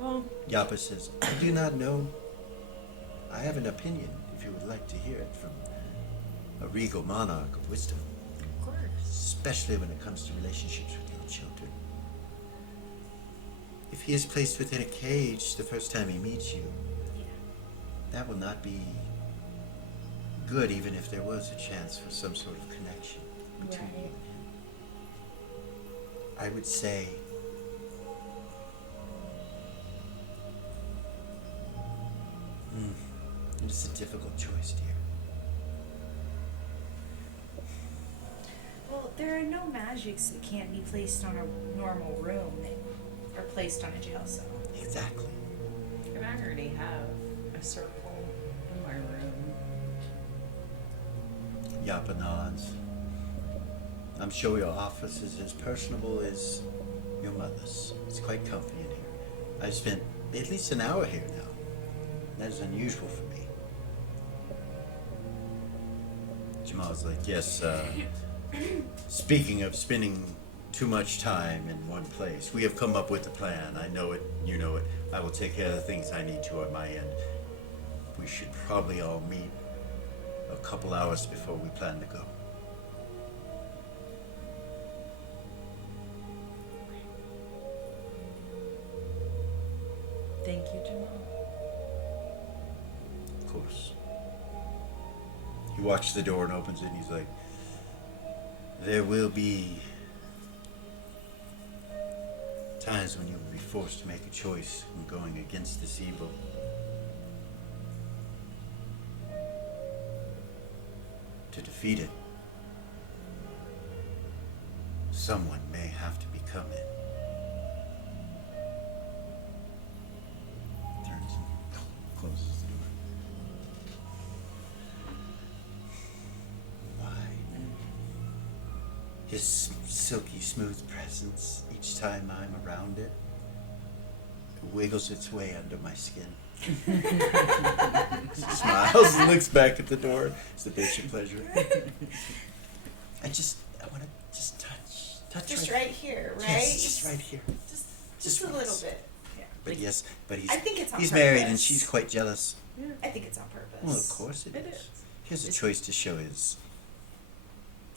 Well, Yappa says, I do not know. I have an opinion, if you would like to hear it from a regal monarch of wisdom. Of course. Especially when it comes to relationships with your children. If he is placed within a cage the first time he meets you, that will not be good, even if there was a chance for some sort of connection between you and him. I would say it's a difficult choice, dear. Well, there are no magics that can't be placed on a normal room that are placed on a jail cell. Exactly. and I already have a circle in my room. Yappa nods. I'm sure your office is as personable as your mother's. It's quite comfy in here. I've spent at least an hour here now. That is unusual for me. Jamal's like, yes, speaking of spending too much time in one place, we have come up with a plan. I know it, you know it. I will take care of the things I need to on my end. We should probably all meet a couple hours before we plan to go. Thank you, Jamal. Of course. He walks to the door and opens it, and he's like, there will be times when you will be forced to make a choice in going against this evil. To defeat it, someone may have to become it. Turns and closes the door. Why? His silky smooth presence each time I'm around it wiggles its way under my skin. Smiles and looks back at the door. It's a bitch of pleasure. I want to just touch Just right here, right? Yes, just right here. Just a once. little bit. But yes, but I think it's on he's married and purpose. she's quite jealous. I think it's on purpose. Well, of course it is. He has a choice to show his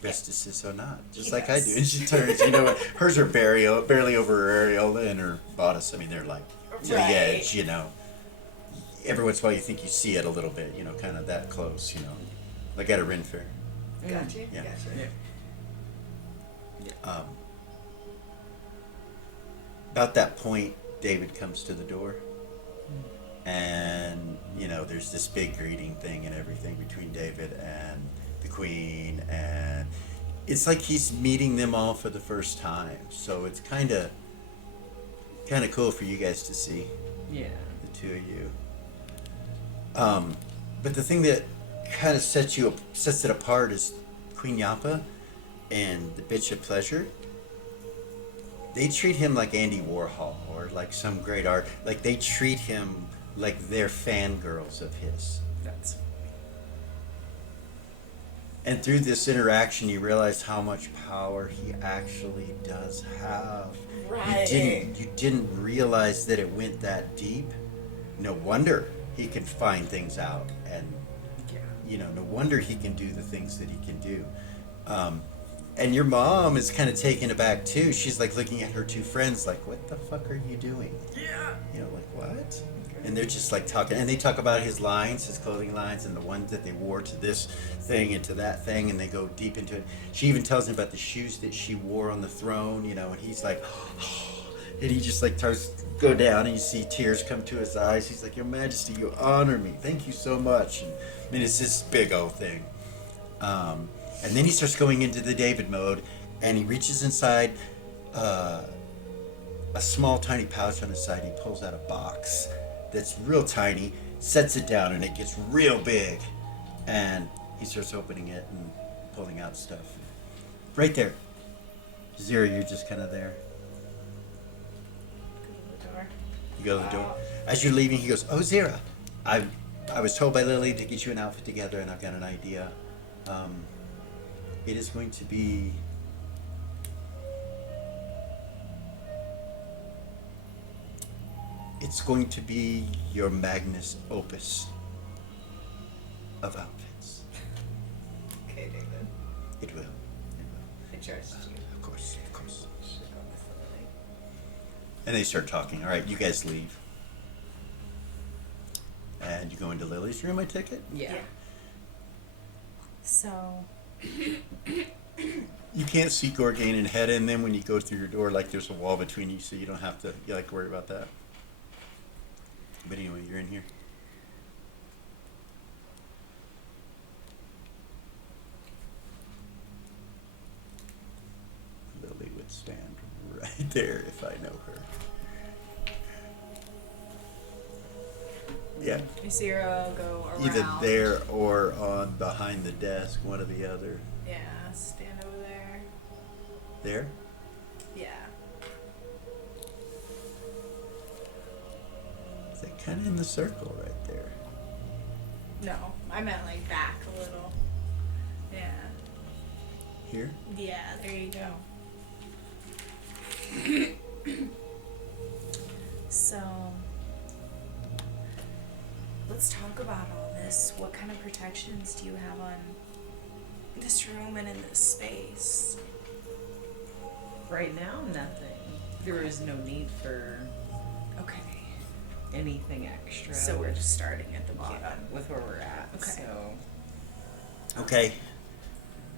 restlessness or not, just He like does. I do. And she turns, you know what? Hers are barely over her areola and her bodice. I mean, they're like to the Right. edge, you know. Every once in a while, you think you see it a little bit, you know, kind of that close, you know, like at a Ren Fair. Gotcha. Yeah. Gotcha. About that point, David comes to the door, and you know, there's this big greeting thing and everything between David and the Queen, and it's like he's meeting them all for the first time. So it's kind of cool for you guys to see Yeah. the two of you. But the thing that kind of sets it apart is Queen Yappa and the Bitch of Pleasure. They treat him like Andy Warhol or like some great art. Like they treat him like they're fangirls of his. That's And through this interaction, you realize how much power he actually does have. Right. You didn't realize that it went that deep. No wonder he can find things out, and you know, no wonder he can do the things that he can do. And your mom is kind of taken aback too. She's like looking at her two friends, like, "What the fuck are you doing?" yeah. You know, like what? And they're just like talking, and they talk about his lines, his clothing lines, and the ones that they wore to this thing and to that thing, and they go deep into it. She even tells him about the shoes that she wore on the throne, you know, and he's like, and he just like starts to go down, and you see tears come to his eyes. He's like, Your Majesty, you honor me. Thank you so much. And I mean, it's this big old thing. And then he starts going into the David mode, and he reaches inside a small, tiny pouch on his side. He pulls out a box that's real tiny, sets it down, and it gets real big. And he starts opening it and pulling out stuff. Right there. Zira, you're just kind of there. Go to the door. You go to the door. As you're leaving, he goes, Oh, Zira, I was told by Lily to get you an outfit together, and I've got an idea. It is going to be... It's going to be your magnus opus of outfits. Okay, David. It will. I trust you. Of course, of course. Should go with Lily. And they start talking. All right, you guys leave. And you go into Lily's room, I take it? Yeah. So, You can't see Gorgain and Hedda, and then when you go through your door, like there's a wall between you, so you don't have to worry about that. But anyway, you're in here. Lily would stand right there if I know her. Yeah, Zero go around. either there or on behind the desk, one or the other. Yeah, stand over there. There? Yeah. They're kind of in the circle right there. No, I meant like back a little. Yeah. Here? Yeah, there you go. so let's talk about all this. What kind of protections do you have on this room and in this space? Right now, nothing. There is no need for Okay. anything extra. So we're just starting at the bottom. yeah, with where we're at. Okay. So Okay.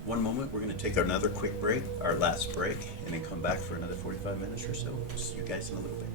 One moment, we're going to take another quick break, our last break, and then come back for another 45 minutes or so. See you guys in a little bit.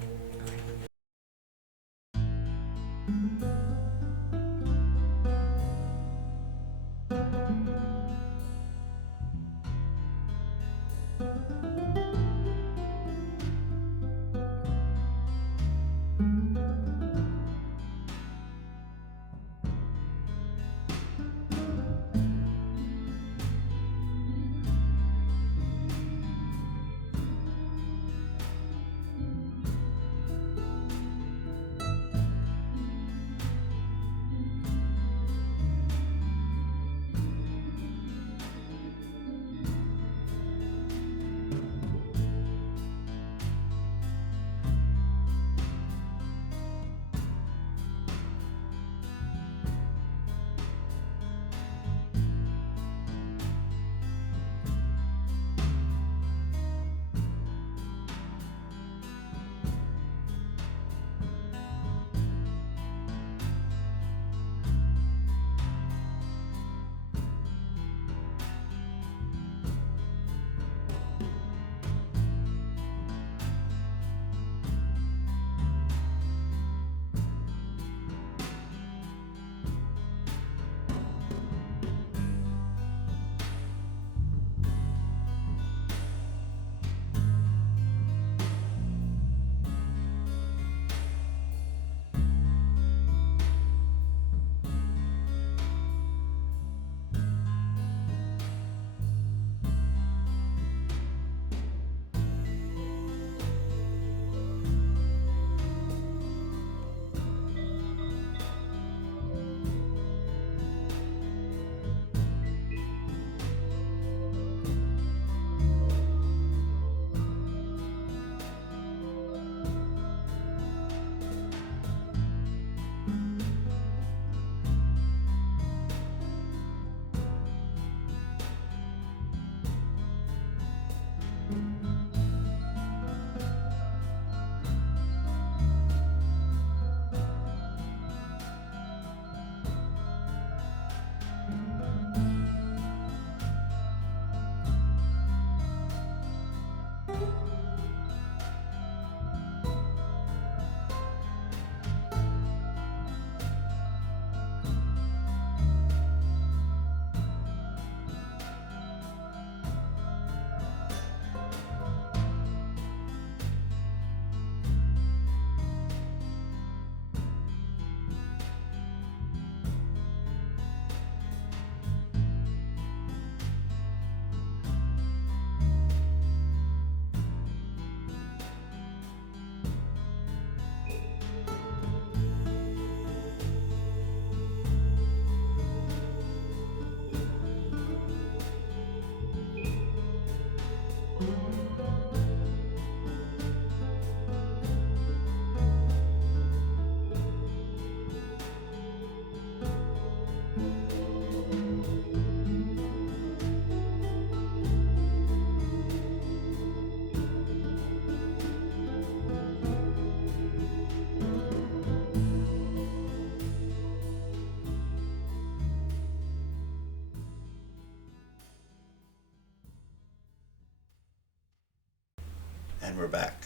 And we're back.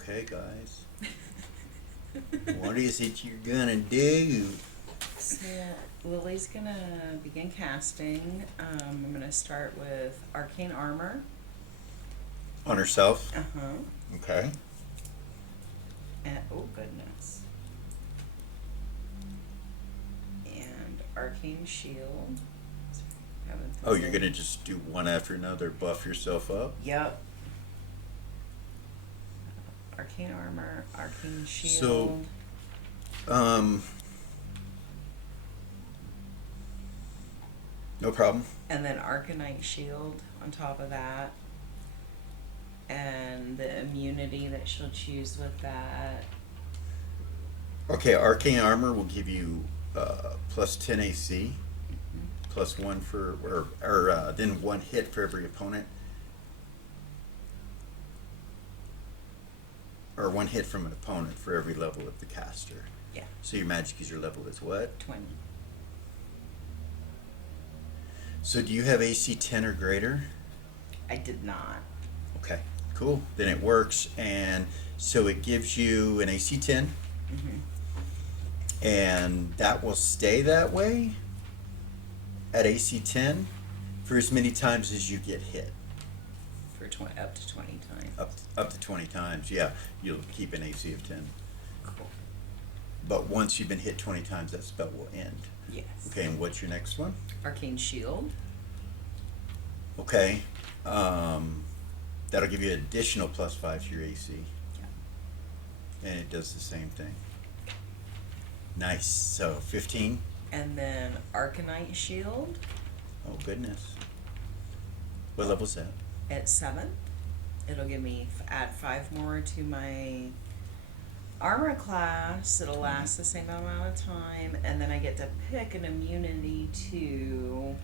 Okay, guys. What is it you're gonna do? So Lily's gonna begin casting. I'm gonna start with Arcane Armor. On herself? Uh-huh. Okay. And, oh goodness. And Arcane Shield. Oh, you're gonna just do one after another, buff yourself up? Yep. Arcane Armor, Arcane Shield. So, no problem. And then Arcanite Shield on top of that. And the immunity that she'll choose with that. Okay, Arcane Armor will give you plus 10 AC, plus 1 for, or then 1 hit for every opponent. Or 1 hit from an opponent for every level of the caster. Yeah. So your magic user level is what? 20. So do you have AC 10 or greater? I did not. Okay, cool. Then it works, and so it gives you an AC 10, and that will stay that way at AC 10 for as many times as you get hit. For up to 20 times. Up to 20 times, yeah. You'll keep an AC of 10. Cool. But once you've been hit 20 times, that spell will end. Yes. Okay, and what's your next one? Arcane Shield. Okay. That'll give you additional plus 5 to your AC. Yeah. And it does the same thing. Nice. So 15. And then Arcanite Shield Oh goodness. What level's that? at 7. It'll give me add 5 more to my armor class. It'll last the same amount of time, and then I get to pick an immunity to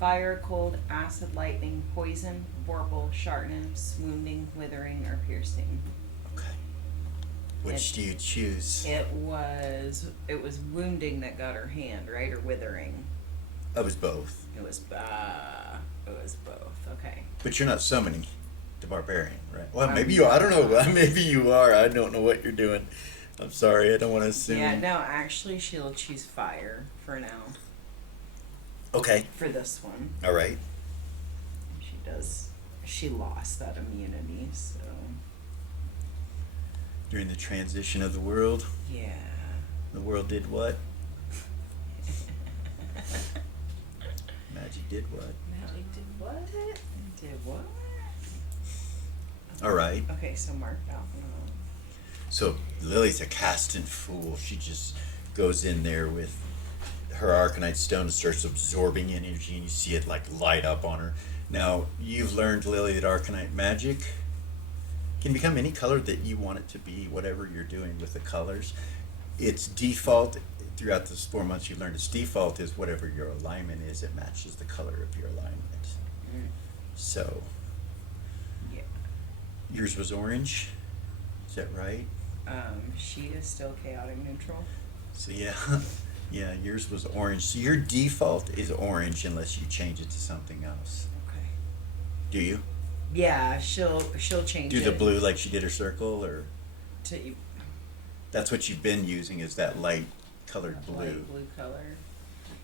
fire, cold, acid, lightning, poison, vorpal, sharpness, wounding, withering, or piercing. Okay. Which do you choose? It was wounding that got her hand, right, or withering. That was both. It was both. Okay. But you're not summoning the barbarian, right? Well, maybe you are. I don't know. Maybe you are. I don't know what you're doing. I'm sorry. I don't want to assume. Yeah, no, actually, she'll choose fire for now. Okay. For this one. All right. She lost that immunity, so. During the transition of the world, Yeah. the world did what? Magic did what? Magic did what? Did what? All right. Okay, so mark that one. So Lily's a casting fool. She just goes in there with her Arcanite stone and starts absorbing energy, and you see it like light up on her. Now, you've learned, Lily, that Arcanite magic can become any color that you want it to be, whatever you're doing with the colors. Its default, throughout those 4 months you've learned, its default is whatever your alignment is, it matches the color of your alignment. So, Yeah. yours was orange, is that right? She is still chaotic neutral. So yeah, yeah, yours was orange. So your default is orange unless you change it to something else. Okay. Do you? Yeah, she'll change Do it. the blue like she did her circle, or To that's what you've been using, is that light colored blue. light blue color.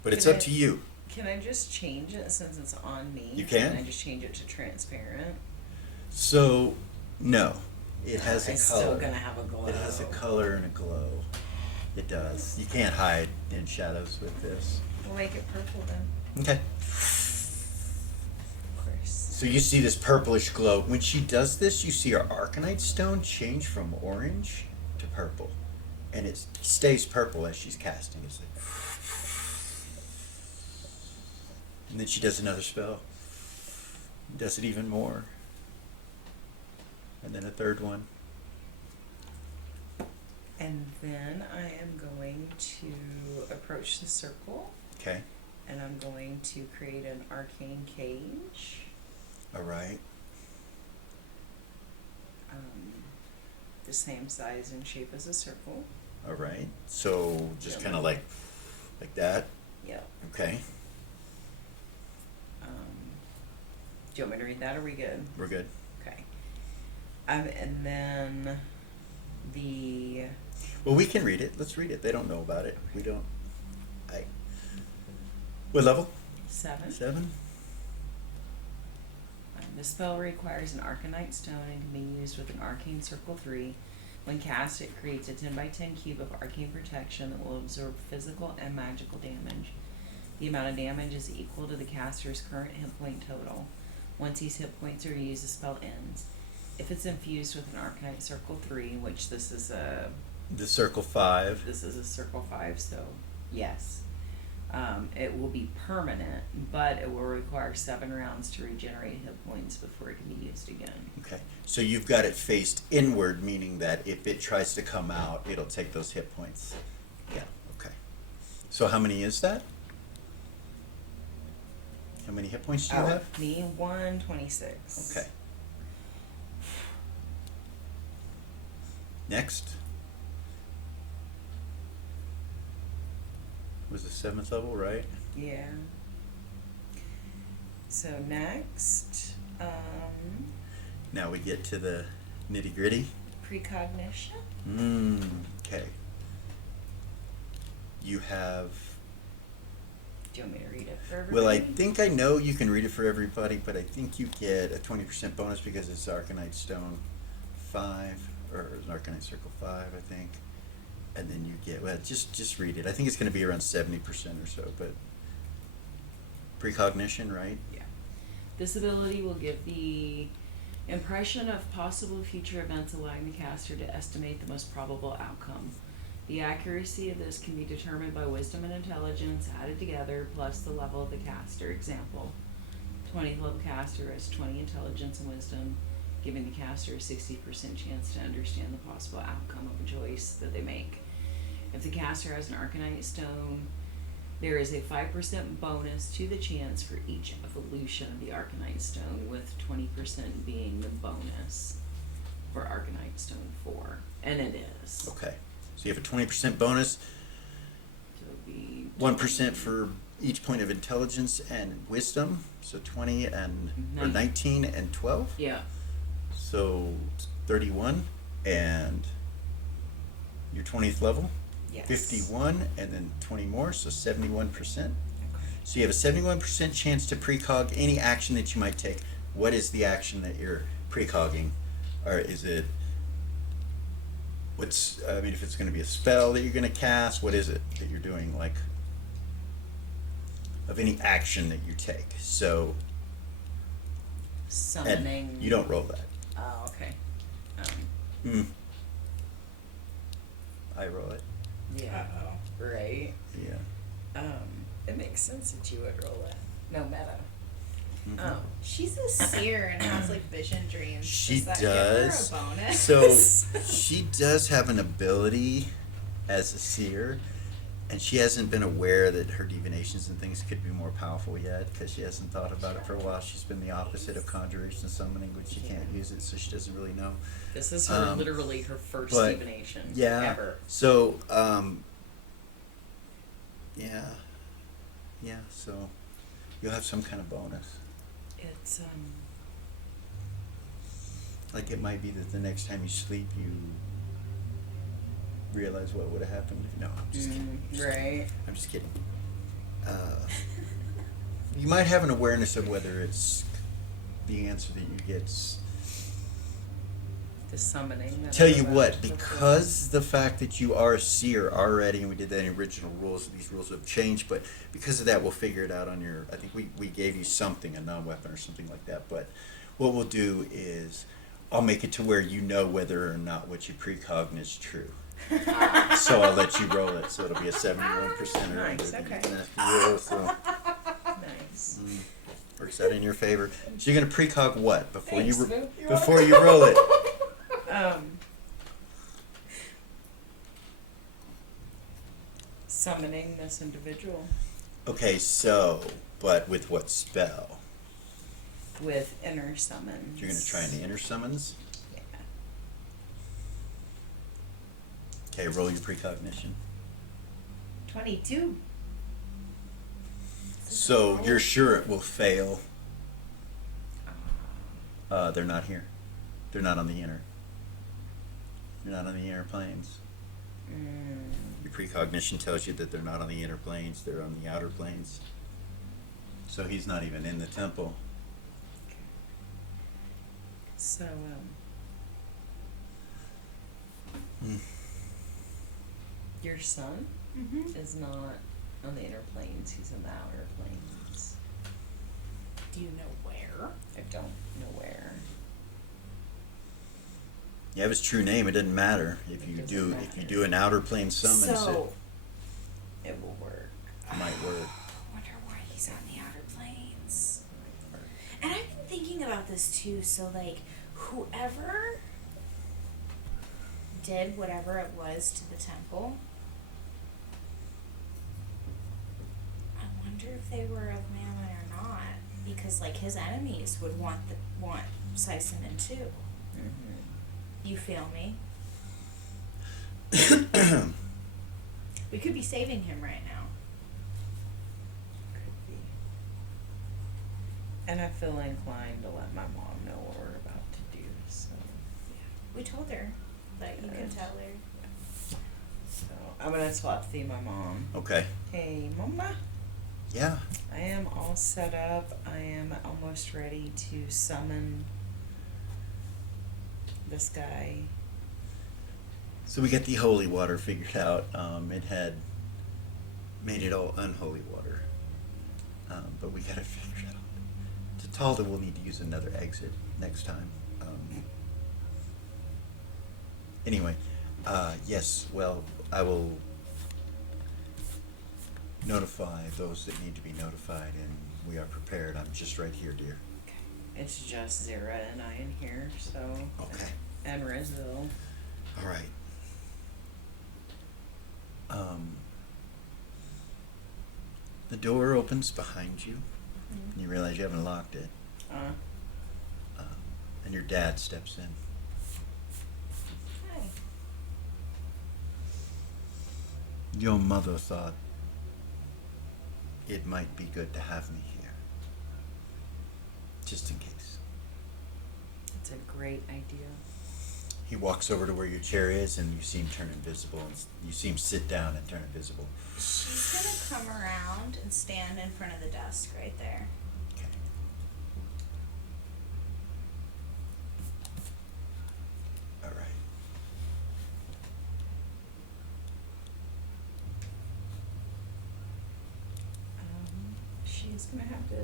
But it's Can up I- to you. Can I just change it since it's on me? You can. Can I just change it to transparent? So no, it has a It's color. still gonna have a glow. It has a color and a glow. It does. You can't hide in shadows with this. We'll make it purple then. Okay. Of course. So you see this purplish glow. When she does this, you see her Arcanite stone change from orange to purple. And it stays purple as she's casting. It's like, and then she does another spell. Does it even more. And then a third one. And then I am going to approach the circle, Okay. and I'm going to create an arcane cage. All right. The same size and shape as a circle. All right. So just Yeah. kind of like that. Yep. Okay. Do you want me to read that? Or are we good? We're good. Okay. And then the Well, we can read it. Let's read it. They don't know about it. We don't. What level? 7. 7? This spell requires an Arcanite stone and can be used with an Arcane Circle 3. When cast, it creates a 10 by 10 cube of arcane protection that will absorb physical and magical damage. The amount of damage is equal to the caster's current hit point total. Once these hit points are used, the spell ends. If it's infused with an Arcanite Circle 3, which this is a Circle 5. Circle 5, so yes. It will be permanent, but it will require 7 rounds to regenerate hit points before it can be used again. Okay. So you've got it faced inward, meaning that if it tries to come out, it'll take those hit points. Yeah. Okay. So how many is that? How many hit points do you have? Me, 126. Okay. Next. Was the 7th level, right? Yeah. So next, Now we get to the nitty gritty. precognition. Okay. You have. Do you want me to read it for everybody? Well, I think I know you can read it for everybody, but I think you get a 20% bonus because it's Arcanite Stone 5, or an Arcanite Circle 5, I think. And then you get, well, just read it. I think it's going to be around 70% or so, but precognition, right? Yeah. This ability will give the impression of possible future events, allowing the caster to estimate the most probable outcome. The accuracy of this can be determined by wisdom and intelligence added together, plus the level of the caster. Example, 20th level caster has 20 intelligence and wisdom, giving the caster a 60% chance to understand the possible outcome of a choice that they make. If the caster has an Arcanite Stone, there is a 5% bonus to the chance for each evolution of the Arcanite Stone, with 20% being the bonus for Arcanite Stone 4. And it is. Okay. So you have a 20% bonus, So it'll be 1% for each point of intelligence and wisdom, so 20 and, or 19 and 12. Yeah. So 31, and your 20th level, Yes. 51, and then 20 more, so 71%. Okay. So you have a 71% chance to precog any action that you might take. What is the action that you're precogging? Or is it, if it's going to be a spell that you're going to cast, what is it that you're doing, like, of any action that you take? So, Summoning. and you don't roll that. Oh, okay. I roll it. Yeah. Right. Yeah. It makes sense that you would roll it. No meta. Mhm. She's a seer and has like vision dreams. She Does that does. give her a bonus? So she does have an ability as a seer, and she hasn't been aware that her divinations and things could be more powerful yet because she hasn't thought about it for a while. She's been the opposite of conjuration and summoning, which she can't use it, so she doesn't really know. This is her literally her first but, divination Yeah. ever. So, yeah. So you'll have some kind of bonus. It's Like it might be that the next time you sleep, you realize what would have happened. No, I'm just kidding. right. I'm just kidding. You might have an awareness of whether it's the answer that you get. The summoning. that Tell I you what, mentioned before. because the fact that you are a seer already, and we did that in original rules, these rules have changed, but because of that, we'll figure it out on your, I think we gave you something, a non-weapon or something like that, but what we'll do is, I'll make it to where you know whether or not what you precogn is true. So I'll let you roll it, so it'll be a 71% or Nice, under. okay. You can ask me to roll, so Nice. works out in your favor. So you're gonna precog what before Thanks, you Boo. You're before you roll it? Summoning this individual Okay, so but with what spell? with inner summons. You're gonna try an inner summons. Yeah. Okay, roll your precognition. 22. So you're sure it will fail. They're not here. They're not on the inner. They're not on the inner planes. Your precognition tells you that they're not on the inner planes. They're on the outer planes. So he's not even in the temple. So, your son is not on the inner planes, he's in the outer planes. Do you know where? I don't know where. You have his true name. It doesn't matter if you doesn't do. If you matter. do an outer plane summons, So, It will work. it might work. Wonder why he's on the outer planes. And I've been thinking about this too. So, like, whoever did whatever it was to the temple, I wonder if they were of Mammon or not. Because, like, his enemies would want Saisaman too. You feel me? We could be saving him right now. Could be. And I feel inclined to let my mom know what we're about to do, so. We told her, but you can tell her. So, I'm gonna telepathy my mom. Okay. Hey, mama. Yeah. I am all set up. I am almost ready to summon this guy. So we got the holy water figured out. It had made it all unholy water, but we got it figured out. Tatalda will need to use another exit next time. Anyway, yes. Well, I will notify those that need to be notified, and we are prepared. I'm just right here, dear. It's just Zara and I in here, so. Okay. And Rizil. All right. The door opens behind you, and you realize you haven't locked it. And your dad steps in. Hi. Your mother thought it might be good to have me here, just in case. It's a great idea. He walks over to where your chair is, and you see him turn invisible, and you see him sit down and turn invisible. She's gonna come around and stand in front of the desk right there. Okay. All right. She's gonna have to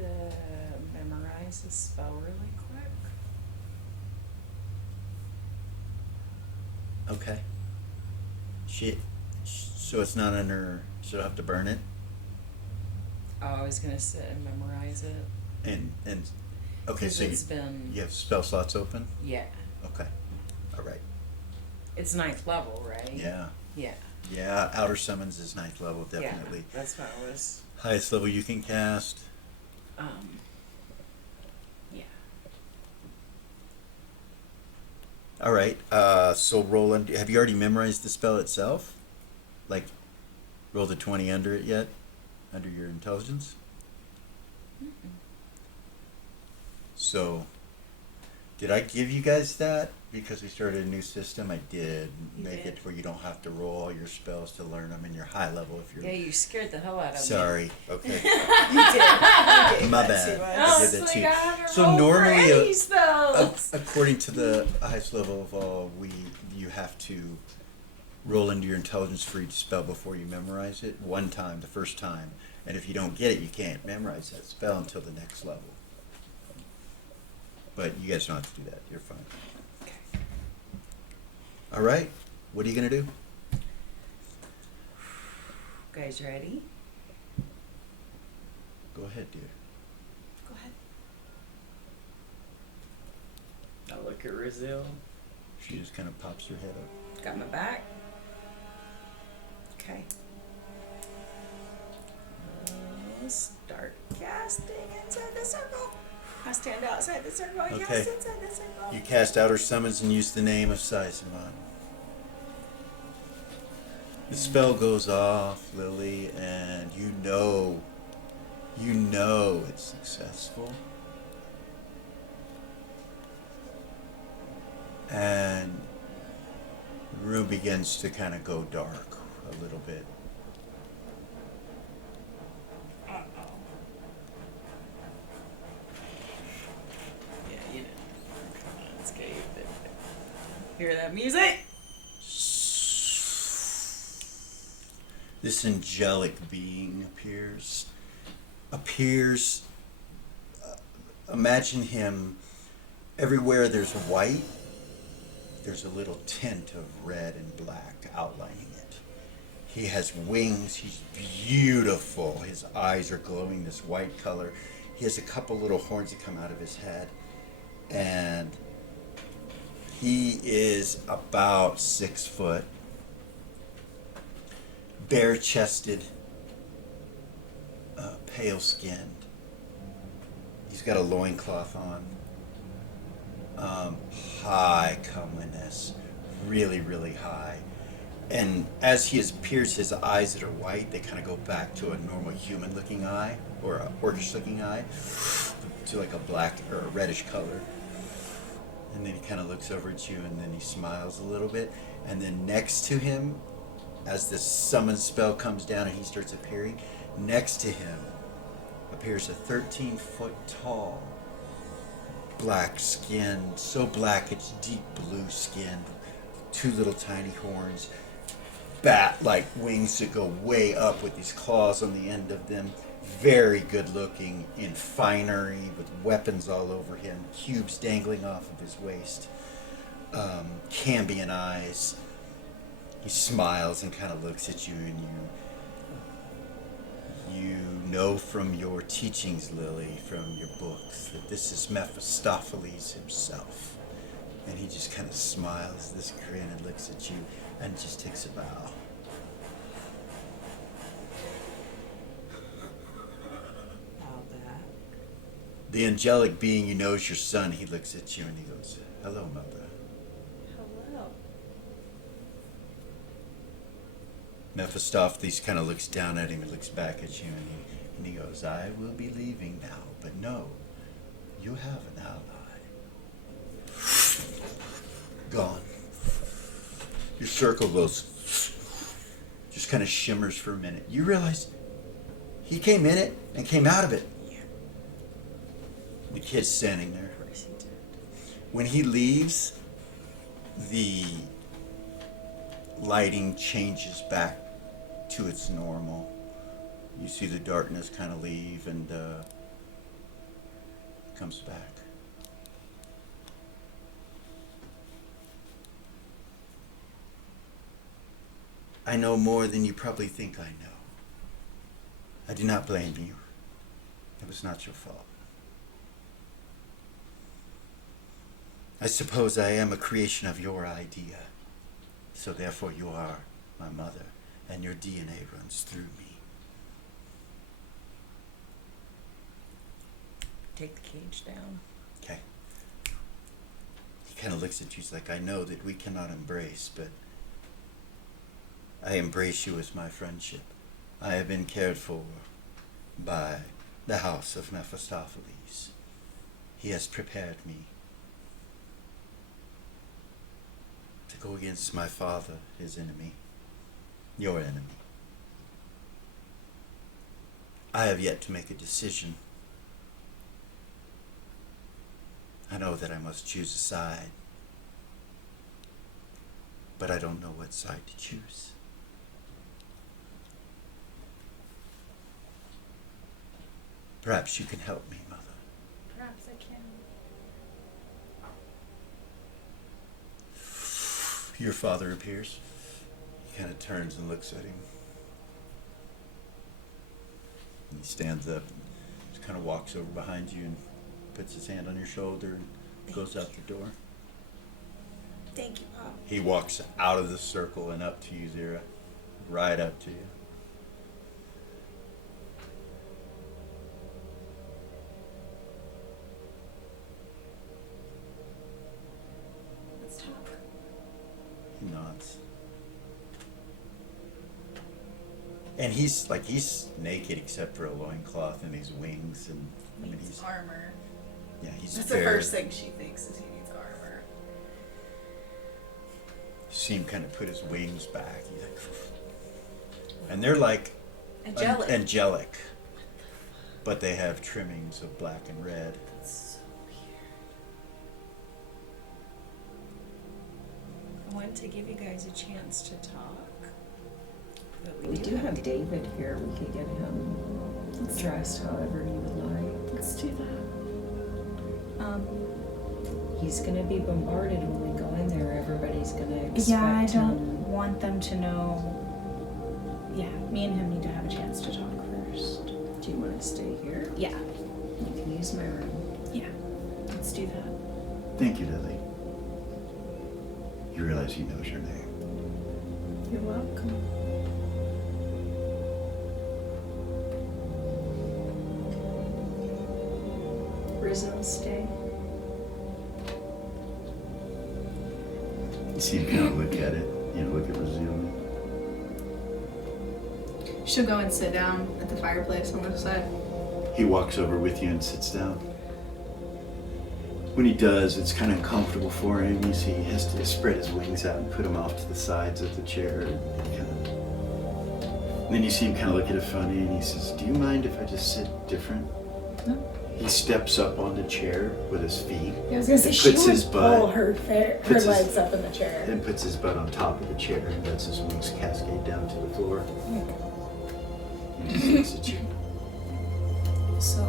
memorize a spell really quick. Okay. So it's not under. So I have to burn it, Oh, I was gonna sit and memorize it. and okay. 'Cause So it's been. you have spell slots open. Yeah. Okay. All right. It's 9th level, right? Yeah. Yeah. Yeah. Outer summons is 9th level, definitely. Yeah, that's what I was. Highest level you can cast. Yeah. All right. So Roland, have you already memorized the spell itself? Like, rolled a 20 under it yet? Under your intelligence? So, did I give you guys that? Because we started a new system, I did. You Make did. it where you don't have to roll all your spells to learn them, and you're high level if you're. Yeah, you scared the hell out of me. Sorry. Okay. You did. You gave My that bad. to I us. did it's that like too. I haven't So rolled for normally, any spells. According to the highest level of all, you have to roll into your intelligence for each spell before you memorize it one time, the first time, and if you don't get it, you can't memorize that spell until the next level. But you guys don't have to do that. You're fine. All right. What are you gonna do? Guys ready? Go ahead, dear. Go ahead. I look at Rizil. She just kind of pops her head up. Got my back. Okay. Start casting inside the circle. I stand outside the circle and Okay. cast inside the circle. You cast outer summons and use the name of Saisaman. The spell goes off, Lily, and you know it's successful. And the room begins to kind of go dark a little bit. Uh-oh. Yeah, you know. It's okay. Hear that music? This angelic being appears, imagine him, everywhere there's white, there's a little tint of red and black outlining it. He has wings, he's beautiful, his eyes are glowing this white color. He has a couple little horns that come out of his head, and he is about 6 foot, bare-chested, pale-skinned. He's got a loincloth on. High comeliness, really, really high. And as he appears, his eyes that are white, they kind of go back to a normal human-looking eye, or a orcish-looking eye, to like a black or a reddish color. And then he kind of looks over at you, and then he smiles a little bit. And then next to him, as this summon spell comes down and he starts appearing, next to him appears a 13-foot tall, black skin, so black it's deep blue skin, 2 little tiny horns, bat-like wings that go way up with these claws on the end of them. Very good looking, in finery, with weapons all over him, cubes dangling off of his waist, Cambion eyes. He smiles and kind of looks at you, and you know from your teachings, Lily, from your books, that this is Mephistopheles himself. And he just kind of smiles, this grin, and looks at you, and just takes a bow. All that. The angelic being, you know, is your son. He looks at you and he goes, "Hello, mother." Hello. Mephistopheles kind of looks down at him and looks back at you, and he goes, "I will be leaving now, but no, you have an ally." Gone. Your circle goes, just kind of shimmers for a minute. You realize he came in it and came out of it. The kid's standing there. When he leaves, the lighting changes back to its normal. You see the darkness kind of leave, and comes back. I know more than you probably think I know. I do not blame you. It was not your fault. I suppose I am a creation of your idea. So therefore you are my mother, and your DNA runs through me. Take the cage down. Okay. He kind of looks at you. He's like, "I know that we cannot embrace, but I embrace you as my friendship. I have been cared for by the house of Mephistopheles. He has prepared me to go against my father, his enemy, your enemy. I have yet to make a decision. I know that I must choose a side, but I don't know what side to choose. Perhaps you can help me, Mother." Perhaps I can. Your father appears. He kind of turns and looks at him. And he stands up, just kind of walks over behind you and puts his hand on your shoulder and goes out the door. Thank you, Pop. He walks out of the circle and up to you, Zira. Right up to you. Let's talk. He nods. And he's naked except for a loincloth and these wings, and I mean, Needs armor. he's That's very, the first thing she thinks is he needs armor. see him kind of put his wings back. He's like, and they're like angelic, but they have trimmings of black and red. That's so weird. I wanted to give you guys a chance to talk. But We do have David here. We could get him dressed however you would like. Let's do that. He's gonna be bombarded when we go in there. Everybody's gonna expect Yeah, I him. don't want them to know. Yeah, me and him need to have a chance to talk first. Do you want to stay here? Yeah, You can use my room. yeah. Let's do that. Thank you, Lily. You realize he knows your name. You're welcome. Rizzo, stay. You see him kind of look at it, look at Brazil. She'll go and sit down at the fireplace on the side. He walks over with you and sits down. When he does, it's kind of uncomfortable for him. You see, he has to spread his wings out and put them off to the sides of the chair. And then you see him kind of look at it funny, and he says, "Do you mind if I just sit different?" No. He steps up on the chair with his feet I was gonna say and she puts would his butt pull her puts his- legs up in the chair. and puts his butt on top of the chair and lets his wings cascade down to the floor. He just looks at you. So,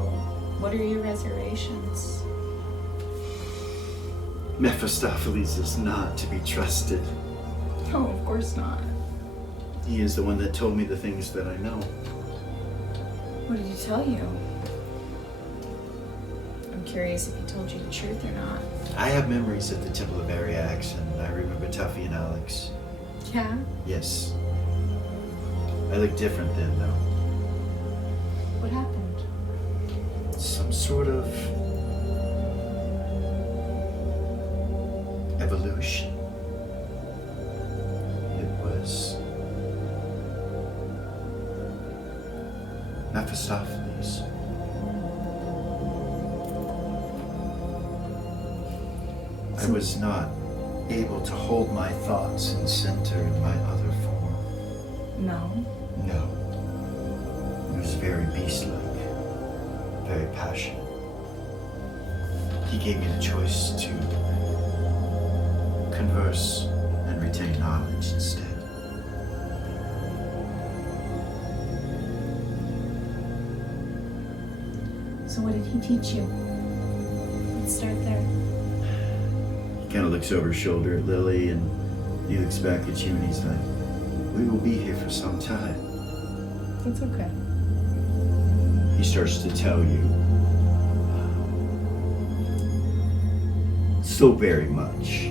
what are your reservations? Mephistopheles is not to be trusted. No, of course not. He is the one that told me the things that I know. What did he tell you? I'm curious if he told you the truth or not. I have memories at the Temple of Ariax, and I remember Tuffy and Alex. Yeah. Yes. I look different then, though. What happened? Some sort of evolution. It was Mephistopheles. I was not able to hold my thoughts and center in my other form. No. No. It was very beast-like, very passionate. He gave me the choice to converse and retain knowledge instead. So what did he teach you? Let's start there. He kind of looks over his shoulder at Lily, and he looks back at you, and he's like, "We will be here for some time." That's okay. He starts to tell you so very much.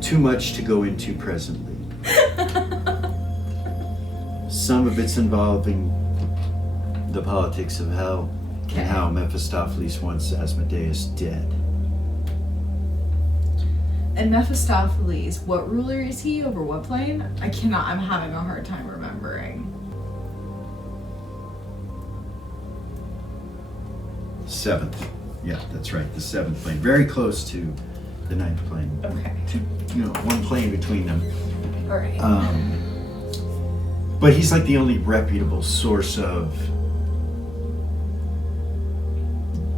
Too much to go into presently. Some of it's involving the politics of hell and how Mephistopheles wants Asmodeus dead. And Mephistopheles, what ruler is he over what plane? I'm having a hard time remembering. 7th. Yeah, that's right, the 7th plane. Very close to the 9th plane. Okay. One plane between them. Alright. But he's like the only reputable source of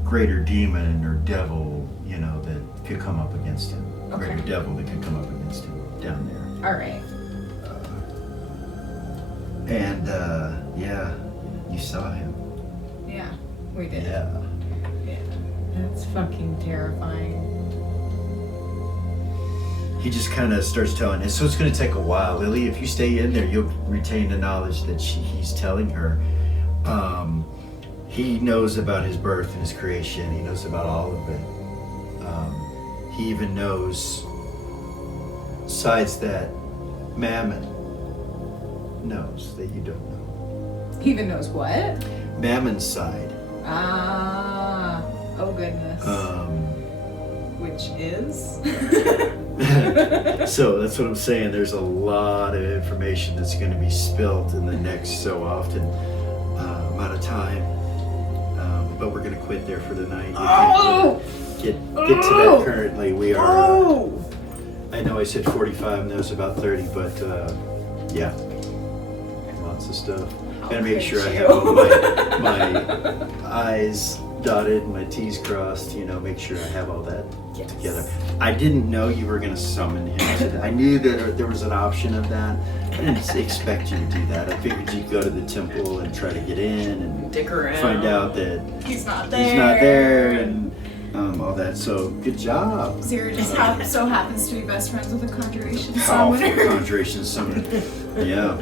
greater demon or devil, that could come up against him. Okay. Greater devil that could come up against him down there. Alright. Yeah, you saw him. Yeah, we did. Yeah. That's fucking terrifying. He just kind of starts telling us, so it's going to take a while. Lily, if you stay in there, you'll retain the knowledge that he's telling her. He knows about his birth and his creation. He knows about all of it. He even knows sides that Mammon knows that you don't know. He even knows what? Mammon's side. Ah. Oh goodness. Which is? So that's what I'm saying. There's a lot of information that's going to be spilt in the next so often amount of time. But we're going to quit there for the night. Oh! get to that currently. We are. Oh! I know I said 45 and that was about 30, but yeah, lots of stuff. Gotta make sure I have all my I's dotted and my T's crossed. You know, make sure I have all that together. I didn't know you were gonna summon him today. I knew that there was an option of that. I didn't expect you to do that. I figured you'd go to the temple and try to get in and Dick around. find out that He's not there. he's not there and all that. So good job. Zero just so happens to be best friends with a conjuration Powerful summoner. conjuration summoner. Yeah.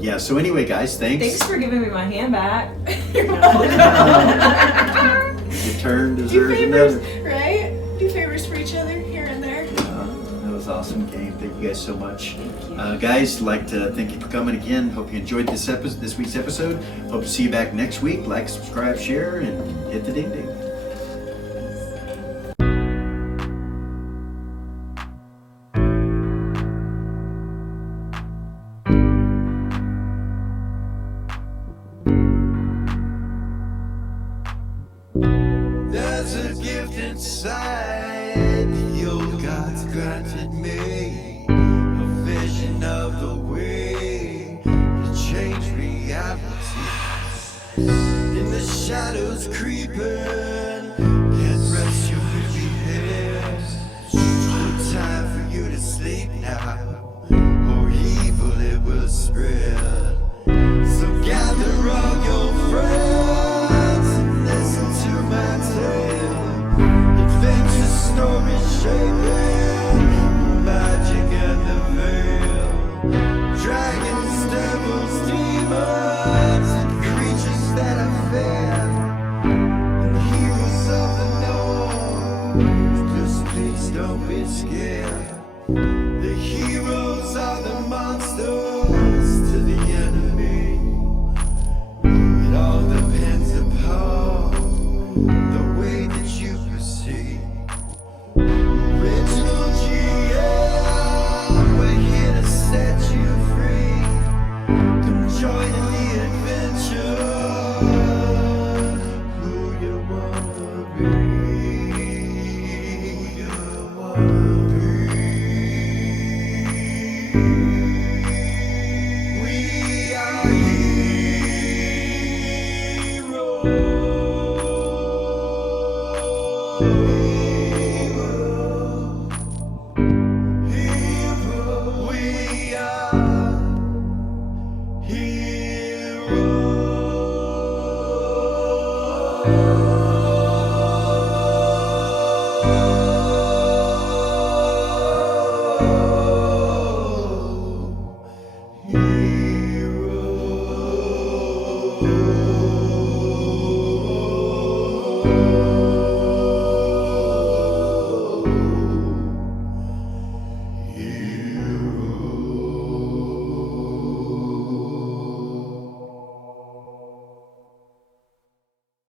Yeah. So anyway, guys, Thanks for giving me my hand back. You're welcome. Your turn Do deserves favors, another. right? Do favors for each other here and there. That was awesome game. Thank you guys so much. Guys, like to thank you for coming again. Hope you enjoyed this week's episode. Hope to see you back next week. Like, subscribe, share, and hit the ding ding. There's a gift inside the old gods granted me, a vision of the way to change reality. In the shadows creeping, can't rest your weary head. No time for you to sleep now, or evil it will spread. So gather all your friends and listen to my tale. Adventure story shaping, magic and the veil. Dragons, devils, demons, and creatures that are fair, and heroes of the known. Just please don't be scared. The heroes are the monsters.